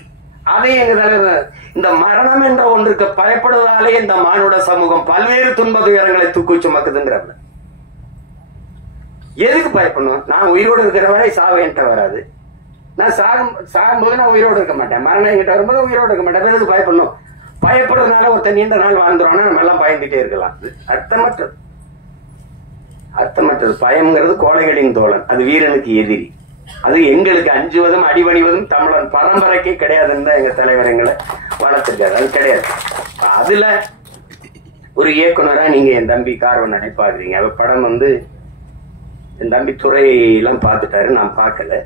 அதே எங்க தலைவர் இந்த மரணம் என்ற ஒன்றுக்கு பயப்படுவதாலே இந்த மானுட சமூகம் பல்வேறு துன்ப துயரங்களை தூக்கி சுமக்குதுங்கிறப்ப எதுக்கு பயப்படணும்? நான் உயிரோடு இருக்கிற வரை சாவு என்கிட்ட வராது. நான் சாகும்போது நான் உயிரோடு இருக்க மாட்டேன், மரணம் என்கிட்ட வரும்போது உயிரோடு இருக்க மாட்டேன். எதுக்கு பயப்படணும்? பயப்படுறதுனால ஒருத்தர் நீண்ட நாள் வாழ்ந்துருவானா நம்ம எல்லாம் பயந்துட்டே இருக்கலாம். அர்த்தமற்றது. பயம்ங்கிறது கோழைகளின் தோழன், அது வீரனுக்கு எதிரி. அது எங்களுக்கு அஞ்சுவதும் அடிபணிவதும் தமிழன் பரம்பரைக்கே கிடையாதுன்னு தான் எங்க தலைவர் எங்களை வளர்த்திருக்காரு. அது கிடையாது. அதுல ஒரு இயக்குனரா நீங்க என் தம்பி கார்வன் நினைப்பாக்குறீங்க. அவ படம் என் தம்பி துறையெல்லாம் பார்த்துட்டாரு, நான் பார்க்கல.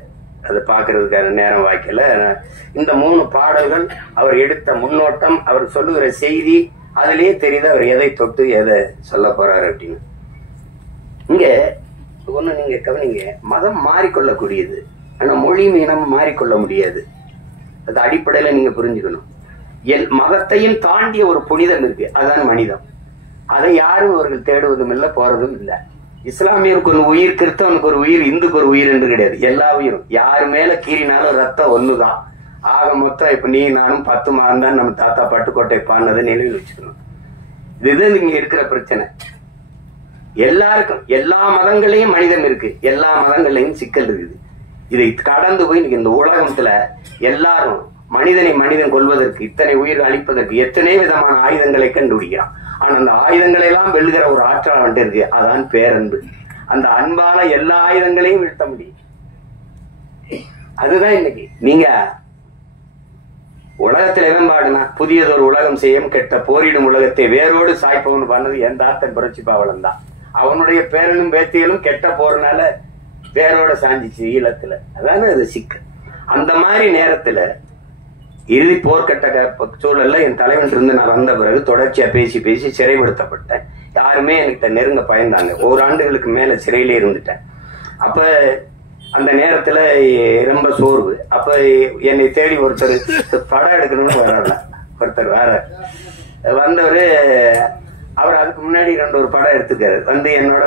அதை பார்க்கறதுக்கான நேரம் வாய்க்கல. இந்த 3 பாடல்கள் அவர் எடுத்த முன்னோட்டம், அவர் சொல்லுகிற செய்தி, அதுலயே தெரியுது அவர் எதை தொட்டு எதை சொல்ல போறாரு அப்படின்னு. இங்க ஒண்ணு நீங்க கவனிங்க, மதம் மாறிக்கொள்ளக்கூடியது, ஆனா மொழியும் இனமும் மாறிக்கொள்ள முடியாது. அது அடிப்படையில நீங்க புரிஞ்சுக்கணும். மதத்தையும் தாண்டிய ஒரு புனிதம் இருக்கு, அதுதான் மனிதம். அதை யாரும் அவர்கள் தேடுவதும் இல்லை, போறதும் இல்லை. இஸ்லாமியருக்கு ஒரு உயிர், கிறிஸ்தவனுக்கு ஒரு உயிர், இந்துக்கு ஒரு உயிர் என்று கிடையாது. எல்லா உயிரும் யாரு மேல கீறினாலும் ரத்தம் ஒண்ணுதான். ஆக மொத்தம் இப்ப நீ நானும் 10 மாதம் தான் நம்ம தாத்தா பட்டுக்கோட்டை பாடினதை நினைவில் வச்சுக்கணும். இதுதான் இங்க இருக்கிற பிரச்சனை. எல்லாருக்கும் எல்லா மதங்களையும் மனிதம் இருக்கு, எல்லா மதங்களையும் சிக்கல் இருக்குது. இதை கடந்து போய் இந்த உலகத்துல எல்லாரும் மனிதன் கொள்வதற்கு, இத்தனை உயிர் அளிப்பதற்கு எத்தனை விதமான ஆயுதங்களை கண்டுபிடிக்கிறான். ஆனா அந்த ஆயுதங்களை எல்லாம் வெல்லுகிற ஒரு ஆற்றல் வந்துட்டு இருக்கு, அதான் பேரன்பு. அந்த அன்பால எல்லா ஆயுதங்களையும் வீழ்த்த முடியும். அதுதான் இன்னைக்கு நீங்க உலகத்துல எவன்பாடுனா புதியதொரு உலகம் செய்யும் கெட்ட போரிடும் உலகத்தை வேரோடு சாய்ப்பவன் பண்ணது எந்த ஆத்தன் புரட்சி பாவலன் தான். அவனுடைய பேரனும் பேத்திகளும் கெட்ட போறனால வேரோட சாஞ்சிச்சு ஈழத்துல. அதான அது சிக்கல். அந்த மாதிரி நேரத்துல இறுதி போர்க்கட்ட சூழல்ல என் தலைவன் இருந்து நான் வந்த பிறகு தொடர்ச்சியா பேசி சிறைப்படுத்தப்பட்டேன். யாருமே என்கிட்ட நெருங்க பயந்தாங்க. 1 ஆண்டுகளுக்கு மேல சிறையிலே இருந்துட்டேன். அப்ப அந்த நேரத்துல ரொம்ப சோர்வு. அப்ப என்னை தேடி ஒருத்தர் படம் எடுக்கணும்னு வர்றாருல, ஒருத்தர் வேற வந்தவரு. அவர் அதுக்கு முன்னாடி 2 படம் எடுத்துக்காரு. என்னோட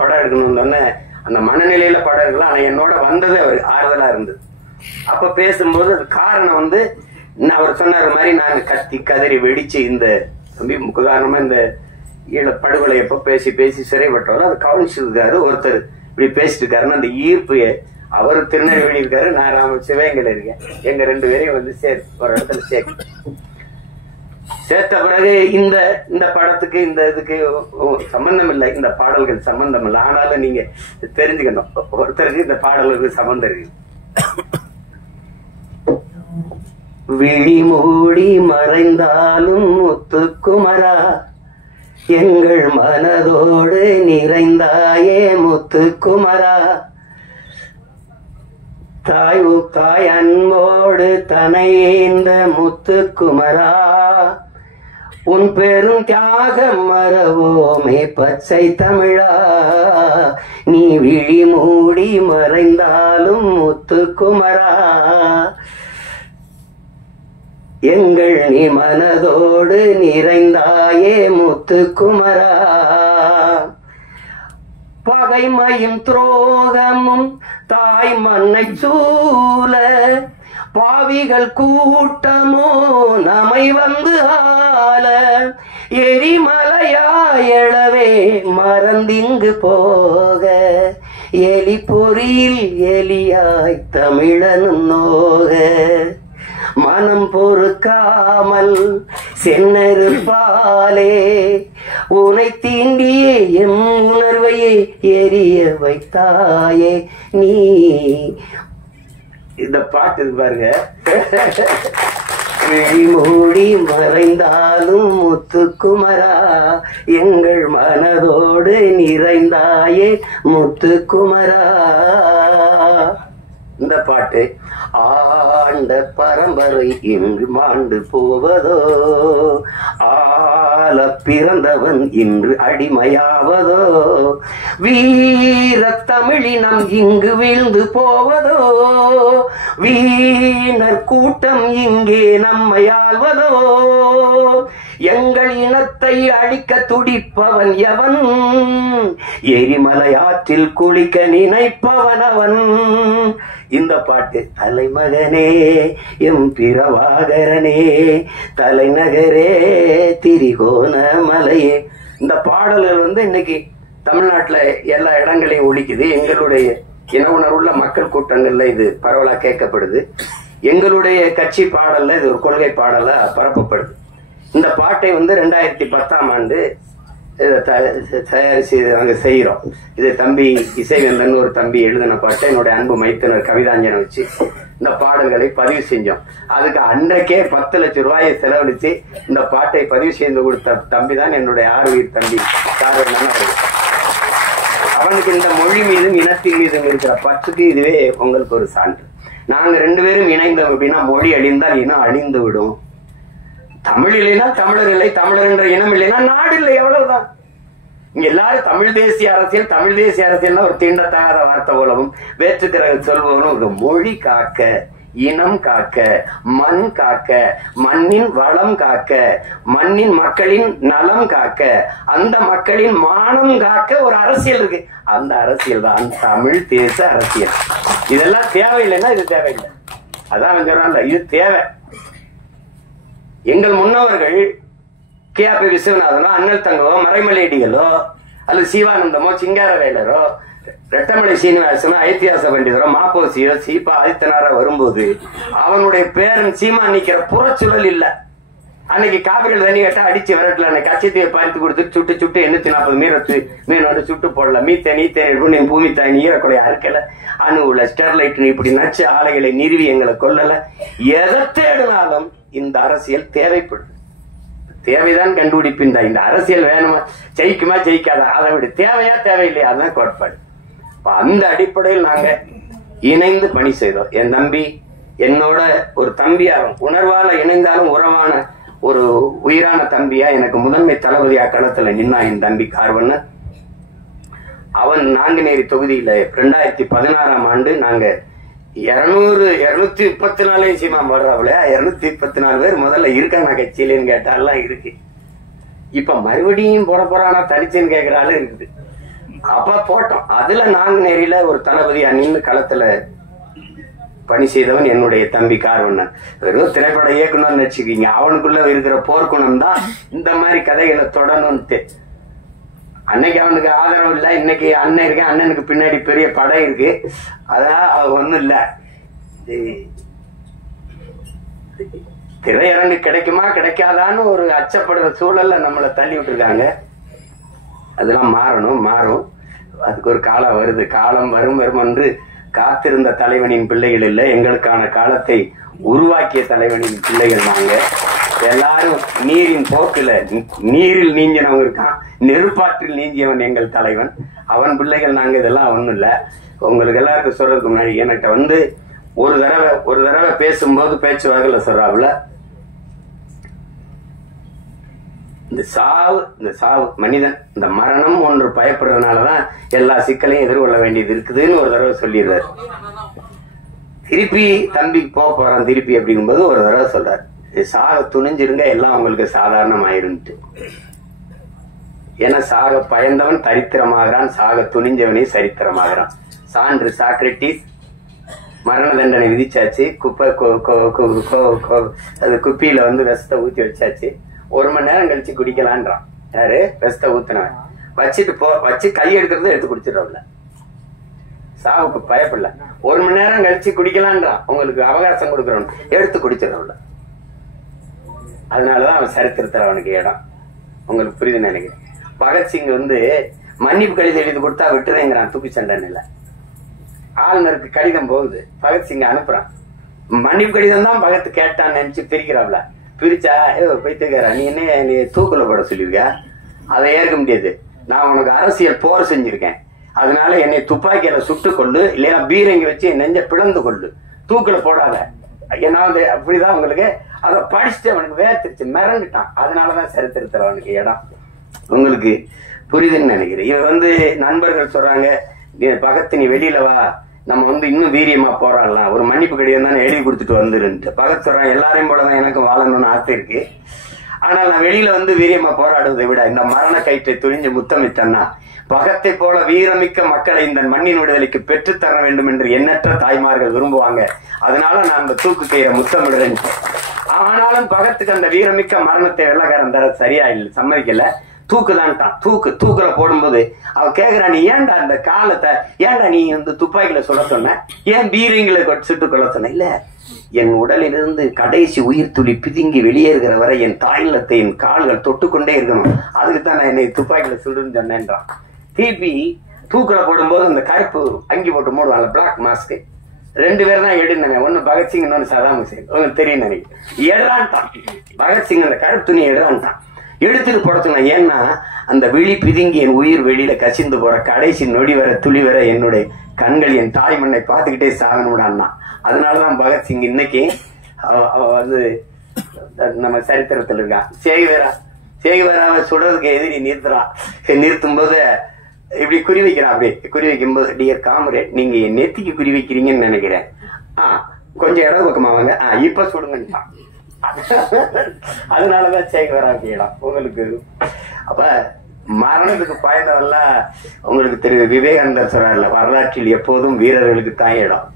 படம் எடுக்கணும்னு அந்த மனநிலையில படம் எடுக்கலாம். ஆனா என்னோட வந்தது அவர் ஆறுதலா இருந்தது. அப்ப பேசும்போது அது காரணம் அவர் சொன்னார் மாதிரி நாங்க கத்தி கதறி வெடிச்சு இந்த உதாரணமா இந்த ஈழ படுகொலை எப்ப பேசி சிறைப்பட்டவர்கள் அதை கவனிச்சிருக்காரு. ஒருத்தர் இப்படி பேசிட்டு இருக்காருன்னா அந்த ஈர்ப்பு அவரு திருநெல்வேலி இருக்காரு, நான் சிவகங்கையில இருக்கேன். எங்க 2 பேரையும் வந்து ஒரு இடத்துல சேர்த்த பிறகு இந்த படத்துக்கு இந்த இதுக்கு சம்பந்தம் இல்லை, இந்த பாடல்கள் சம்பந்தம் இல்லை. ஆனாலும் நீங்க தெரிஞ்சுக்கணும், ஒருத்தருக்கு இந்த பாடல்களுக்கு சம்பந்தம் இருக்கு. விழி மூடி மறைந்தாலும் முத்துக்குமரா, எங்கள் மனதோடு நிறைந்தாயே முத்துக்குமரா, தாய் அன்போடு தனையேந்த முத்துக்குமரா, உன் பெரும் தியாகம் மறவோமே பச்சை தமிழா, நீ விழி மூடி மறைந்தாலும் முத்துக்குமரா, எங்கள் நீ மனதோடு நிறைந்தாயே முத்துக்குமரா, பகைமையும் துரோகமும் தாய் மண்ணை சூழ, பாவிகள் கூட்டமோ நம்மை வந்து ஆள, எரிமலையாயளவே மறந்திங்கு போக, எலி பொறியில் எலியாய் தமிழனும் நோக, மனம் பொறுக்காமல் சென்னறுப்பாலே உனை தீண்டியே எம் உணர்வையே எரிய வைத்தாயே நீ. இந்த பாட்டு பாருங்க. மூடி மறைந்தாலும் முத்துக்குமரா, எங்கள் மனதோடு நிறைந்தாயே முத்துக்குமரா. இந்த பாட்டு ஆண்ட பரம்பரை இன்று மாண்டு போவதோ, ஆள பிறந்தவன் இன்று அடிமையாவதோ, வீர தமிழினம் இங்கு வீழ்ந்து போவதோ, வீணர் கூட்டம் இங்கே நம்மை ஆள்வதோ, எங்கள் இனத்தை அழிக்க துடிப்பவன் எவன், எரிமலையாற்றில் குளிக்க நினைப்பவன் அவன். இந்த பாட்டு தலைமகனே எம் பிரபாகரனே, தலைநகரே திரிகோண மலையே. இந்த பாடல்கள் வந்து இன்னைக்கு தமிழ்நாட்டுல எல்லா இடங்களையும் ஒலிக்குது. எங்களுடைய இன உணர்வுள்ள மக்கள் கூட்டங்கள்ல இது பரவலா கேட்கப்படுது. எங்களுடைய கட்சி பாடல்ல இது ஒரு கொள்கை பாடலா பரப்பப்படுது. இந்த பாட்டை வந்து 2010ஆம் ஆண்டு தயாரிச்சு நாங்க செய்யறோம். இது தம்பி இசைவேந்தன் ஒரு தம்பி எழுதின பாட்டை என்னுடைய அன்பு மைத்தனர் கவிதாஞ்சனை வச்சு இந்த பாடல்களை பதிவு செஞ்சோம். அதுக்கு அன்றைக்கே 10 லட்சம் ரூபாயை செலவழிச்சு இந்த பாட்டை பதிவு செய்து கொடுத்த தம்பி தான் என்னுடைய ஆர்வீர் தம்பி கார்வண்ணன் அவர்கள். அவனுக்கு இந்த மொழி மீதும் இனத்தின் மீதும் இருக்கிற பற்றுக்கு இதுவே உங்களுக்கு ஒரு சான்று. நாங்க 2 பேரும் இணைந்தோம் அப்படின்னா மொழி அழிந்தால் இனம் அழிந்து விடும். தமிழ் இல்லைன்னா தமிழர் இல்லை, தமிழர் என்ற இனம் இல்லைன்னா நாடு இல்லை, எவ்வளவுதான். இங்க எல்லாரும் தமிழ் தேசிய அரசியல், தமிழ் தேசிய அரசியல்னா ஒரு தீண்டத்தகாத வார்த்தை போலவும் வேற்றுக்கிற சொல்பவனும் ஒரு மொழி காக்க, இனம் காக்க, மண் காக்க, மண்ணின் வளம் காக்க, மண்ணின் மக்களின் நலம் காக்க, அந்த மக்களின் மானம் காக்க ஒரு அரசியல் இருக்கு. அந்த அரசியல் தான் தமிழ் தேச அரசியல். இதெல்லாம் தேவையில்லைன்னா இது தேவையில்லை. அதான் சொல்றாங்க, இது தேவை. எங்கள் முன்னவர்கள் கே.பி. விஸ்வநாதனோ, அண்ணல் தங்கவோ, மறைமலையடிகளோ, அல்லது சிவானந்தமோ, சிங்காரவேலரோ, ரெட்டமலை சீனிவாசனோ, ஐத்தியாச பண்டிதரோ, மாப்போசியோ, சீபா ஆதித்தனாரோ வரும்போது அவனுடைய பேரன் சீமா நிக்கிற புறச்சுழல் இல்ல. அன்னைக்கு காவிரியில் தண்ணி கட்ட அடிச்சு விரட்டல, அன்னைக்கு கச்சத்தையை பார்த்து கொடுத்து சுட்டு சுட்டு 840 மீன் வந்து சுட்டு போடல. மீத்தேன் பூமி தாய் ஈரக்குலை அறுக்கல, அணுவுல ஸ்டெர்லைட் இப்படி நச்சு ஆலைகளை நிறுவி எங்களை கொல்லல. எதை தேடினாலும் இந்த அரசியல் தேவைப்படுது. தேவைதான் கண்டுபிடிப்பின் தான். இந்த அரசியல் வேணுமா, ஜெயிக்குமா ஜெயிக்காதா, அதை விட தேவையா தேவையில்லையா, அதுதான் கோட்பாடு. அந்த அடிப்படையில் நாங்க இணைந்து பணி செய்தோம். என் தம்பி என்னோட ஒரு தம்பியா, உணர்வால இணைந்தாலும் உறவான ஒரு உயிரான தம்பியா எனக்கு முதன்மை தளபதியா களத்துல நின்னா என் தம்பி கார்வண்ணன். அவன் நாங்குநேரி தொகுதியில 2016ஆம் ஆண்டு நாங்க 234 சீமா வர்றாவில 234 பேர் முதல்ல இருக்காங்க கட்சியிலன்னு கேட்டாலாம் இருக்கு. இப்ப மறுபடியும் போட போறானா தனிச்சுன்னு கேட்கறாலும் இருக்குது. அப்ப போட்டோம். அதுல நாங்குநேரியில ஒரு தளபதியா நின்று களத்துல பணி செய்தவன் என்னுடைய தம்பி கார்வண்ணன். வெறும் திரைப்பட இயக்குனர் வச்சுக்கீங்க, அவனுக்குள்ள இருக்கிற போர்க்குணம் தான் இந்த மாதிரி கதைகளை தொடரணும்னு. அன்னைக்கு அவனுக்கு ஆதரவு இல்லை, இன்னைக்கு அண்ணன் இருக்கேன், அண்ணனுக்கு பின்னாடி பெரிய படை இருக்கு. அதனால அவ ஒண்ணும் இல்ல. திரையரங்கு கிடைக்குமா கிடைக்காதான்னு ஒரு அச்சப்படுற சூழல்ல நம்மளை தள்ளி விட்டுருக்காங்க. அதெல்லாம் மாறும். அதுக்கு ஒரு காலம் வருது. காலம் வரும் என்று காத்திருந்த தலைவனின் பிள்ளைகள் இல்லை, எங்களுக்கான காலத்தை உருவாக்கிய தலைவனின் பிள்ளைகள் நாங்க. எல்லாரும் நீரின் போக்குல நீரில் நீஞ்சினவன் இருக்கான், நெருப்பாற்றில் நீஞ்சியவன் எங்கள் தலைவன், அவன் பிள்ளைகள் நாங்க. இதெல்லாம் ஒண்ணும் இல்ல. உங்களுக்கு எல்லாருக்கும் சொல்றதுக்கு முன்னாடி என்கிட்ட ஒரு தடவை பேசும்போது பேச்சு வகையில சொல்றாப்புல, இந்த சாவு மனிதன் இந்த மரணம் ஒன்று பயப்படுறதுனாலதான் எல்லா சிக்கலையும் எதிர்கொள்ள வேண்டியது இருக்குதுன்னு ஒரு தடவை சொல்லிடுறாரு. திருப்பி தம்பி போறான் திருப்பி அப்படிங்கும்போது ஒரு தடவை சொல்றாரு, சாக துணிஞ்சிருங்க எல்லாம் உங்களுக்கு சாதாரணமாயிருந்துட்டு. ஏன்னா சாக பயந்தவன் தரித்திரமாகறான், சாக துணிஞ்சவனே சரித்திரமாகறான். சான்று சாக்ரட்டிஸ் மரண தண்டனை விதிச்சாச்சு. அது குப்பியில விஷத்தை ஊத்தி வச்சாச்சு. 1 மணி நேரம் கழிச்சு குடிக்கலான்றான். யாரு? விஷத்தை ஊத்தினவன். வச்சு கை எடுக்கிறது எடுத்து குடிச்சிடல. சாவுக்கு பயப்படல. 1 மணி நேரம் கழிச்சு குடிக்கலான்றான். உங்களுக்கு அவகாசம் கொடுக்கறவன் எடுத்து குடிச்சிடல. அதனாலதான் அவன் சரித்திரத்துல அவனுக்கு இடம். உங்களுக்கு புரியுதுன்னு நினைக்கிறேன். பகத்சிங் மன்னிப்பு கடிதம் எழுதி கொடுத்தா விட்டுறேங்கிறான். துப்பி சண்டன் இல்ல, ஆளுநருக்கு கடிதம் போகுது, பகத்சிங் அனுப்புறான். மன்னிப்பு கடிதம் தான் பகத் கேட்டான்னு நினைச்சு பிரிக்கிறாப்ல. பிரிச்சா பைத்துக்கார நீ என்ன நீ தூக்குல போட சொல்லிருக்க, அதை ஏற்க முடியாது. நான் உனக்கு அரசியல் போர் செஞ்சிருக்கேன், அதனால என்னை துப்பாக்கியில சுட்டு கொள்ளு, இல்லையா பீரங்கி வச்சு என் நெஞ்ச பிளந்து கொள்ளு, தூக்குல போடாத. ஏன்னா அப்படிதான் உங்களுக்கு அதை படிச்சுட்டு அவனுக்கு வேர்த்திருச்சு, மிரண்டுட்டான். அதனாலதான் சரித்திரத்துல அவனுக்கு இடம். உங்களுக்கு புரியுதுன்னு நினைக்கிறேன். இவன் நண்பர்கள் சொல்றாங்க, பகத் நீ வெளியில வா, நம்ம இன்னும் வீரியமா போராடலாம், ஒரு மன்னிப்பு கடிதம் தான் எழுதி கொடுத்துட்டு வந்துருன்ட்டு. பகத் சொல்றான், எல்லாரையும் போலதான் எனக்கு வாழணும்னு ஆசை இருக்கு, ஆனால் நான் வெளியில வீரியமா போராடுவதை விட இந்த மரண கயிற்றை துணிஞ்சு முத்தமிட்டன்னா பகத்தை போல வீரமிக்க மக்களை இந்த மண்ணின் விடுதலைக்கு பெற்றுத்தர வேண்டும் என்று எண்ணற்ற தாய்மார்கள் விரும்புவாங்க. அதனால நான் இந்த தூக்கு கயிறை முத்தமிடுறேன். ஆனாலும் பகத்துக்கு அந்த வீரமிக்க மரணத்தை வெள்ளக்காரன் தர சரியா இல்லை, சம்மதிக்கல. தூக்குதான்ட்டான். தூக்குல போடும்போது அவ கேக்குறா, நீ ஏன்டா அந்த காலத்தை ஏன்டா நீ துப்பாக்கில சொல்ல சொன்ன, ஏன் பீரங்கில சுட்டு கொள்ள சொன்ன? இல்ல, என் உடலிலிருந்து கடைசி உயிர் துளி பிதுங்கி வெளியேறுகிற வரை என் தாய்நிலத்தை என் கால்கள் தொட்டுக்கொண்டே இருக்கணும், அதுக்குத்தான் நான் என்னை துப்பாக்கில சுடுன்னு சொன்னேன்றான். திருப்பி தூக்குல போடும்போது அந்த கருப்பு அங்கி போட்டு மூடுவாங்க, பிளாக் மாஸ்க். 2 பேர் தான் எடுனாங்க, ஒன்னு பகத்சிங் இன்னொன்னு சதாம் ஹுசேன். உங்களுக்கு தெரியும் நினைக்கிறேன். எடுறான்ட்டான் பகத்சிங், அந்த கருப்பு துணியை எடுறான்ட்டான். எடுத்துட்டு போட சொன்ன. ஏன்னா அந்த விழி பிதுங்கி என் உயிர் வெளியில கசிந்து போற கடைசி நொடி வர துளி வர என்னுடைய கண்கள் என் தாய் மண்ணை பார்த்துக்கிட்டே சாகணும்டான்னா. அதனாலதான் பகத்சிங் இன்னைக்கு நம்ம சரித்திரத்தில் இருக்கான். சேகுவேராவை சுடுறதுக்கு எதிரி நிறுத்தும் போது இப்படி குறி வைக்கிறான். அப்படி குறி வைக்கும் போது, டியர் காம்ரேட், நீங்க என் நெத்திக்கு குறி வைக்கிறீங்கன்னு நினைக்கிறேன், கொஞ்சம் இடம் பக்கமா வாங்க, இப்ப சுடுங்கன்ட்டான். அதனாலதான் சேகுவேராவுக்கு இடம் உங்களுக்கு. அப்ப மரணத்துக்கு பயந்தவெல்லாம் உங்களுக்கு தெரியுது. விவேகானந்தர் சொல்றாருல, வரலாற்றில் எப்போதும் வீரர்களுக்கு தான் இடம்,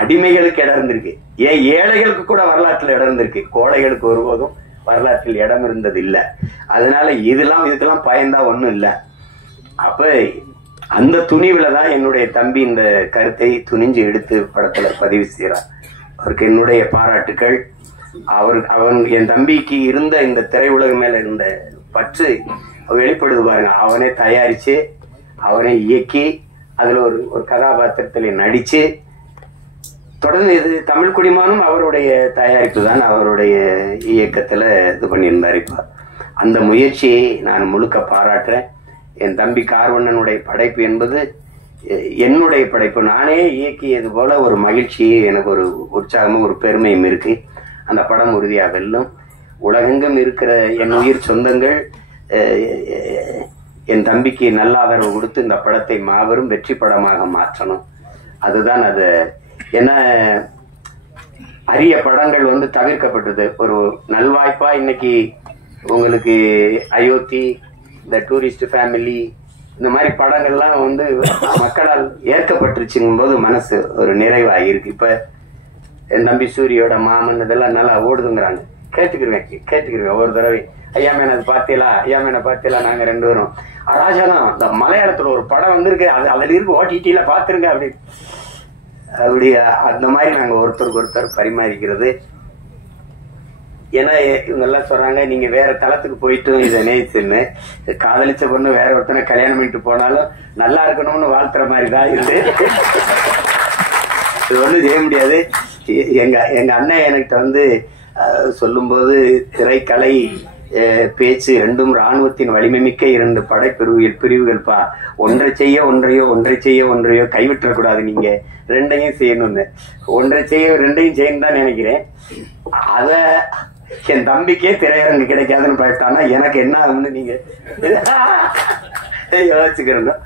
அடிமைகளுக்கு இடம் இருந்திருக்கு. ஏன் ஏழைகளுக்கு கூட வரலாற்றில் இடம் இருந்திருக்கு, கோழைகளுக்கு ஒருபோதும் வரலாற்றில் இடம் இருந்தது இல்ல. அதனால இதுக்கெல்லாம் பயந்தா ஒண்ணும் இல்ல. அப்ப அந்த துணிவுலதான் என்னுடைய தம்பி இந்த கருத்தை துணிஞ்சு எடுத்து படத்துல பதிவு செய்யறார். அவருக்கு என்னுடைய பாராட்டுக்கள். அவன் என் தம்பிக்கு இருந்த இந்த திரையுலக மேல இருந்த பற்று வெளிப்படுது பாருங்க. அவனை தயாரிச்சு, அவனை இயக்கி, அதுல ஒரு கதாபாத்திரத்துல நடிச்சு, தொடர்ந்து இது தமிழ் குடிமானும் அவருடைய தயாரிப்பு தான், அவருடைய இயக்கத்துல இது பண்ணியிருந்தார். இப்ப அந்த முயற்சியை நான் முழுக்க பாராட்டுறேன். என் தம்பி கார்வண்ணனுடைய படைப்பு என்பது என்னுடைய படைப்பு. நானே இயக்கியது போல ஒரு மகிழ்ச்சி, எனக்கு ஒரு உற்சாகமும் ஒரு பெருமையும் இருக்கு. அந்த படம் உறுதியாக வெல்லும். உலகெங்கும் இருக்கிற என் உயிர் சொந்தங்கள் என் தம்பிக்கு நல்ல ஆதரவு கொடுத்து இந்த படத்தை மாபெரும் வெற்றி படமாக மாற்றணும். அதுதான் அது. ஏன்னா அரிய படங்கள் தவிர்க்கப்பட்டது. ஒரு நல்வாய்ப்பா இன்னைக்கு உங்களுக்கு அயோத்தி, இந்த டூரிஸ்ட் ஃபேமிலி, இந்த மாதிரி படங்கள்லாம் மக்களால் ஏற்கப்பட்டுருச்சுங்கும் போது மனசு ஒரு நிறைவாக இருக்கு. இப்ப என் தம்பி சூரியோட மாமன் இதெல்லாம் நல்லா ஓடுதுங்கிறாங்க. கேட்டுக்கிருவேன் ஒரு தடவை. ஐயா மேன அது பாத்தீங்களா, ஐயா மேன பாத்தீங்களா, நாங்க 2 பேரும் அராஜகம். இந்த மலையாளத்துல ஒரு படம் வந்திருக்கு, அதுல இருக்கு, OTT-ல பாத்துருங்க அப்படி அந்த மாதிரி நாங்க ஒருத்தருக்கு ஒருத்தர் பரிமாறிக்கிறது. ஏன்னா இவங்க எல்லாம் சொல்றாங்க, நீங்க வேற தளத்துக்கு போயிட்டு இதை நேசின்னு, காதலிச்ச பொண்ணு வேற ஒருத்தனை கல்யாணம் பண்ணிட்டு போனாலும் நல்லா இருக்கணும்னு வாழ்த்துற மாதிரிதான் இது. இது ஒண்ணும் செய்ய முடியாது. எங்க அண்ணன் என்கிட்ட சொல்லும்போது, திரைக்கலை பேச்சு 2ம் ராணுவத்தின் வலிமை மிக்க 2 பிரிவுகள் பா. ஒன்றை செய்ய ஒன்றையோ கைவிட்டக்கூடாது, நீங்க 2ஐயும் செய்யணும்னு. ஒன்றை செய்ய 2ஐயும் செய்யணும் தான் நினைக்கிறேன். அத என் தம்பிக்கே திரையரங்கு கிடைக்காதுன்னு போயிட்டான்னா எனக்கு என்ன ஆகும்னு நீங்க யோசிச்சுக்கிறோம்.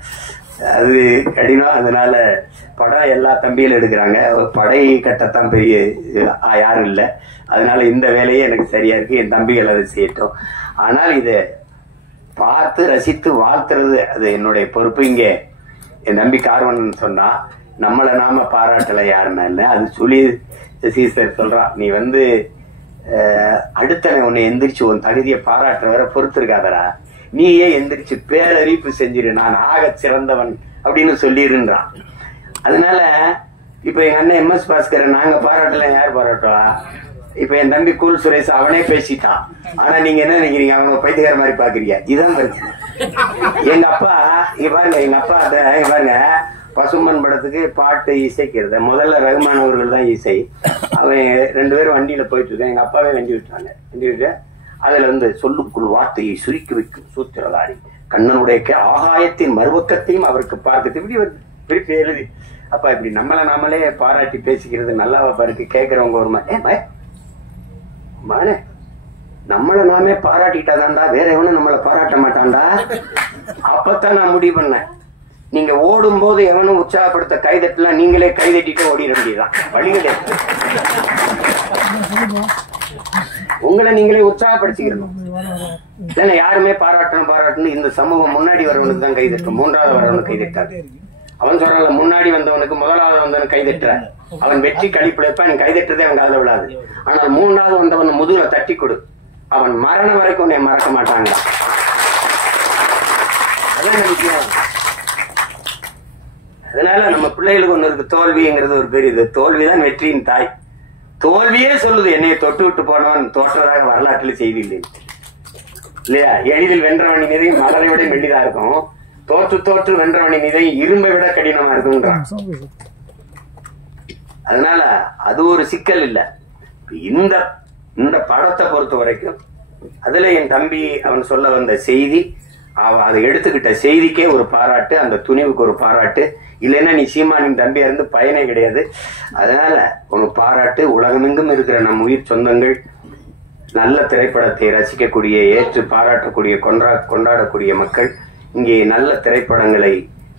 அது கடினம். அதனால படம் எல்லா தம்பியில எடுக்கிறாங்க, படை கட்டத்தான் பெரிய யாரும் இல்லை. அதனால இந்த வேலையே எனக்கு சரியா இருக்கு, என் தம்பிகள் அதை செய்யட்டும். ஆனால் இதை பார்த்து ரசித்து வாழ்த்துறது அது என்னுடைய பொறுப்பு. இங்க என் தம்பி கார்வன் சொன்னா, நம்மளை நாம பாராட்டல யாருன்னா இல்லை, அது சொல்லி சீசர் சொல்றான், நீ அடுத்தவன் உன்னை எந்திரிச்சு உன் தகுதியை பாராட்டுற வர பொறுத்து இருக்காதரா, நீயே எந்திரிச்சு பேரறிப்பு செஞ்சிரு, நான் ஆக சிறந்தவன் அப்படின்னு சொல்லிருன்றான். அதனால இப்ப எங்க அண்ணன் MS பாஸ்கர் நாங்க பாராட்டல, யார் பாராட்டுவா? இப்ப என் தம்பி கூல் சுரேஷ் அவனே பேசிட்டான். ஆனா நீங்க என்ன நினைக்கிறீங்க, அவனை பைத்தியக்கார மாதிரி பாக்குறீங்க? இதுதான் பிரச்சனை. எங்க அப்பா எங்க அப்பா பாருங்க, பசும்பன் படத்துக்கு பாட்டு இசைக்கிறது முதல்ல ரகுமான் அவர்கள் தான் இசை. அவன் 2 பேரும் வண்டியில போயிட்டு இருக்கான், எங்க அப்பாவே வண்டி விட்டு அதுல சொல்லுக்குள் வார்த்தையை சுருக்கி வைக்கும் சூத்திரதாரி, கண்ணனுடைய ஆகாயத்தின் மறுபக்கத்தையும் அவருக்கு பார்க்க இப்படி பிரிப்பு எழுதி. அப்பா இப்படி நம்மளை நாமளே பாராட்டி பேசிக்கிறது நல்லாவா பாருக்கு? கேட்கிறவங்க ஒரு மானே, நம்மளை நாமே பாராட்டிட்டாதான்டா, வேற எவனும் நம்மளை பாராட்ட மாட்டான்டா. அப்பத்தான் நான் முடிவு பண்ணேன், நீங்க ஓடும் போது எவனும் உற்சாகப்படுத்த கைதட்டலாம், நீங்களே கைதட்டிட்டு ஓடிட வேண்டியதான் வழிகளே. உங்களை நீங்களே உற்சாகப்படுத்திக்கணும். இல்லைன்னா யாருமே பாராட்டணும் இந்த சமூகம் முன்னாடி வரவனுக்கு தான் கைதட்டும், 3வது வரவனுக்கு கைதட்டாது. அவன் சொல்றான்ல, முன்னாடி வந்தவனுக்கு 1வது வந்தவனுக்கு கைதட்டுற, அவன் வெற்றி கழிப்பிழப்பா, நீ கைதட்டதே அவன் காதுல விடாது. ஆனால் 3வது வந்தவன் முதுகுல தட்டி கொடு, அவன் மரணம் வரைக்கும் உன்னை மறக்க மாட்டாங்க. அதான் முக்கியம். அதனால நம்ம பிள்ளைகளுக்கு ஒண்ணு இருக்கு, தோல்விங்கிறது ஒரு பெரிய தோல்விதான் வெற்றியின் தாய். தோல்வியே சொல்லுது, என்னைய தொட்டு விட்டு போனவன் தோற்றதாக வரலாற்றில் செய்தி இல்லை இல்லையா? எளிதில் வென்றவனின் நிதை மலரை விட மெல்லிதா இருக்கும், தோற்று வென்றவனின் நிதை இரும்பை விட கடினமா இருக்கும்ன்றான். அதனால அது ஒரு சிக்கல் இல்ல. இந்த படத்தை பொறுத்த வரைக்கும் அதுல என் தம்பி அவன் சொல்ல வந்த செய்தி, அதை எடுத்துக்கிட்ட செய்திக்கே ஒரு பாராட்டு, அந்த துணிவுக்கு ஒரு பாராட்டு. இல்லைன்னா நீ சீமானின் தம்பியா இருந்து பயனே கிடையாது. அதனால உனக்கு பாராட்டு. உலகமெங்கும் இருக்கிற நம் உயிர் சொந்தங்கள் நல்ல திரைப்படத்தை ரசிக்கக்கூடிய, ஏற்று பாராட்டக்கூடிய, கொண்டாடக்கூடிய மக்கள், இங்கே நல்ல திரைப்படங்களை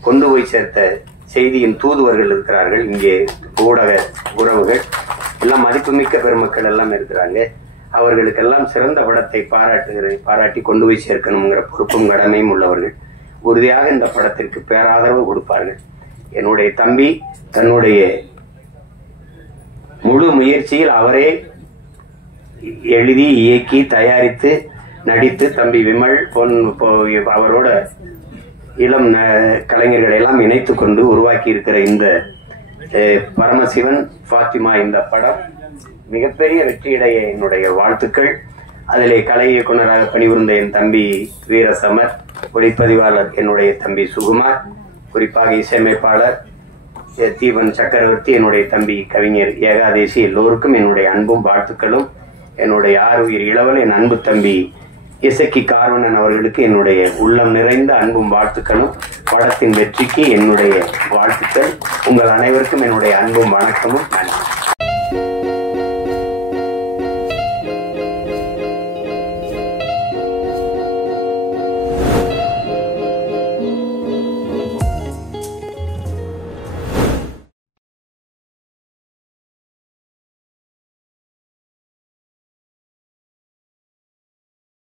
கொண்டு போய் சேர்த்த செய்தியின் தூதுவர்கள் இருக்கிறார்கள். இங்கே ஊடக உறவுகள் எல்லாம் மதிப்புமிக்க பெருமக்கள் எல்லாம் இருக்கிறாங்க. அவர்களுக்கெல்லாம் சிறந்த படத்தை பாராட்டி கொண்டு போய் சேர்க்கணுங்கிற பொறுப்பும் கடமையும் உள்ளவர்கள். உறுதியாக இந்த படத்திற்கு பேராதரவு கொடுப்பார்கள். என்னுடைய தம்பி தன்னுடைய முழு முயற்சியில் அவரே எழுதி, இயக்கி, தயாரித்து, நடித்து, தம்பி விமல் அவரோட இளம் கலைஞர்களை எல்லாம் இணைத்து கொண்டு உருவாக்கி இருக்கிற இந்த பரமசிவன் ஃபாத்திமா இந்த படம் மிகப்பெரிய வெற்றியடைய என்னுடைய வாழ்த்துக்கள். அதிலே கலை இயக்குநராக பணிபுரிந்த என் தம்பி வீரசமர், ஒளிப்பதிவாளர் என்னுடைய தம்பி சுகுமார், குறிப்பாக இசையமைப்பாளர் தீபன் சக்கரவர்த்தி, என்னுடைய தம்பி கவிஞர் ஏகாதேசி, எல்லோருக்கும் என்னுடைய அன்பும் வாழ்த்துக்களும். என்னுடைய ஆறுயிர் இளவல் என் அன்பு தம்பி இசக்கி கார்வணன் அவர்களுக்கு என்னுடைய உள்ளம் நிறைந்த அன்பும் வாழ்த்துக்களும். படத்தின் வெற்றிக்கு என்னுடைய வாழ்த்துக்கள். உங்கள் அனைவருக்கும் என்னுடைய அன்பும் வணக்கமும் நன்றி.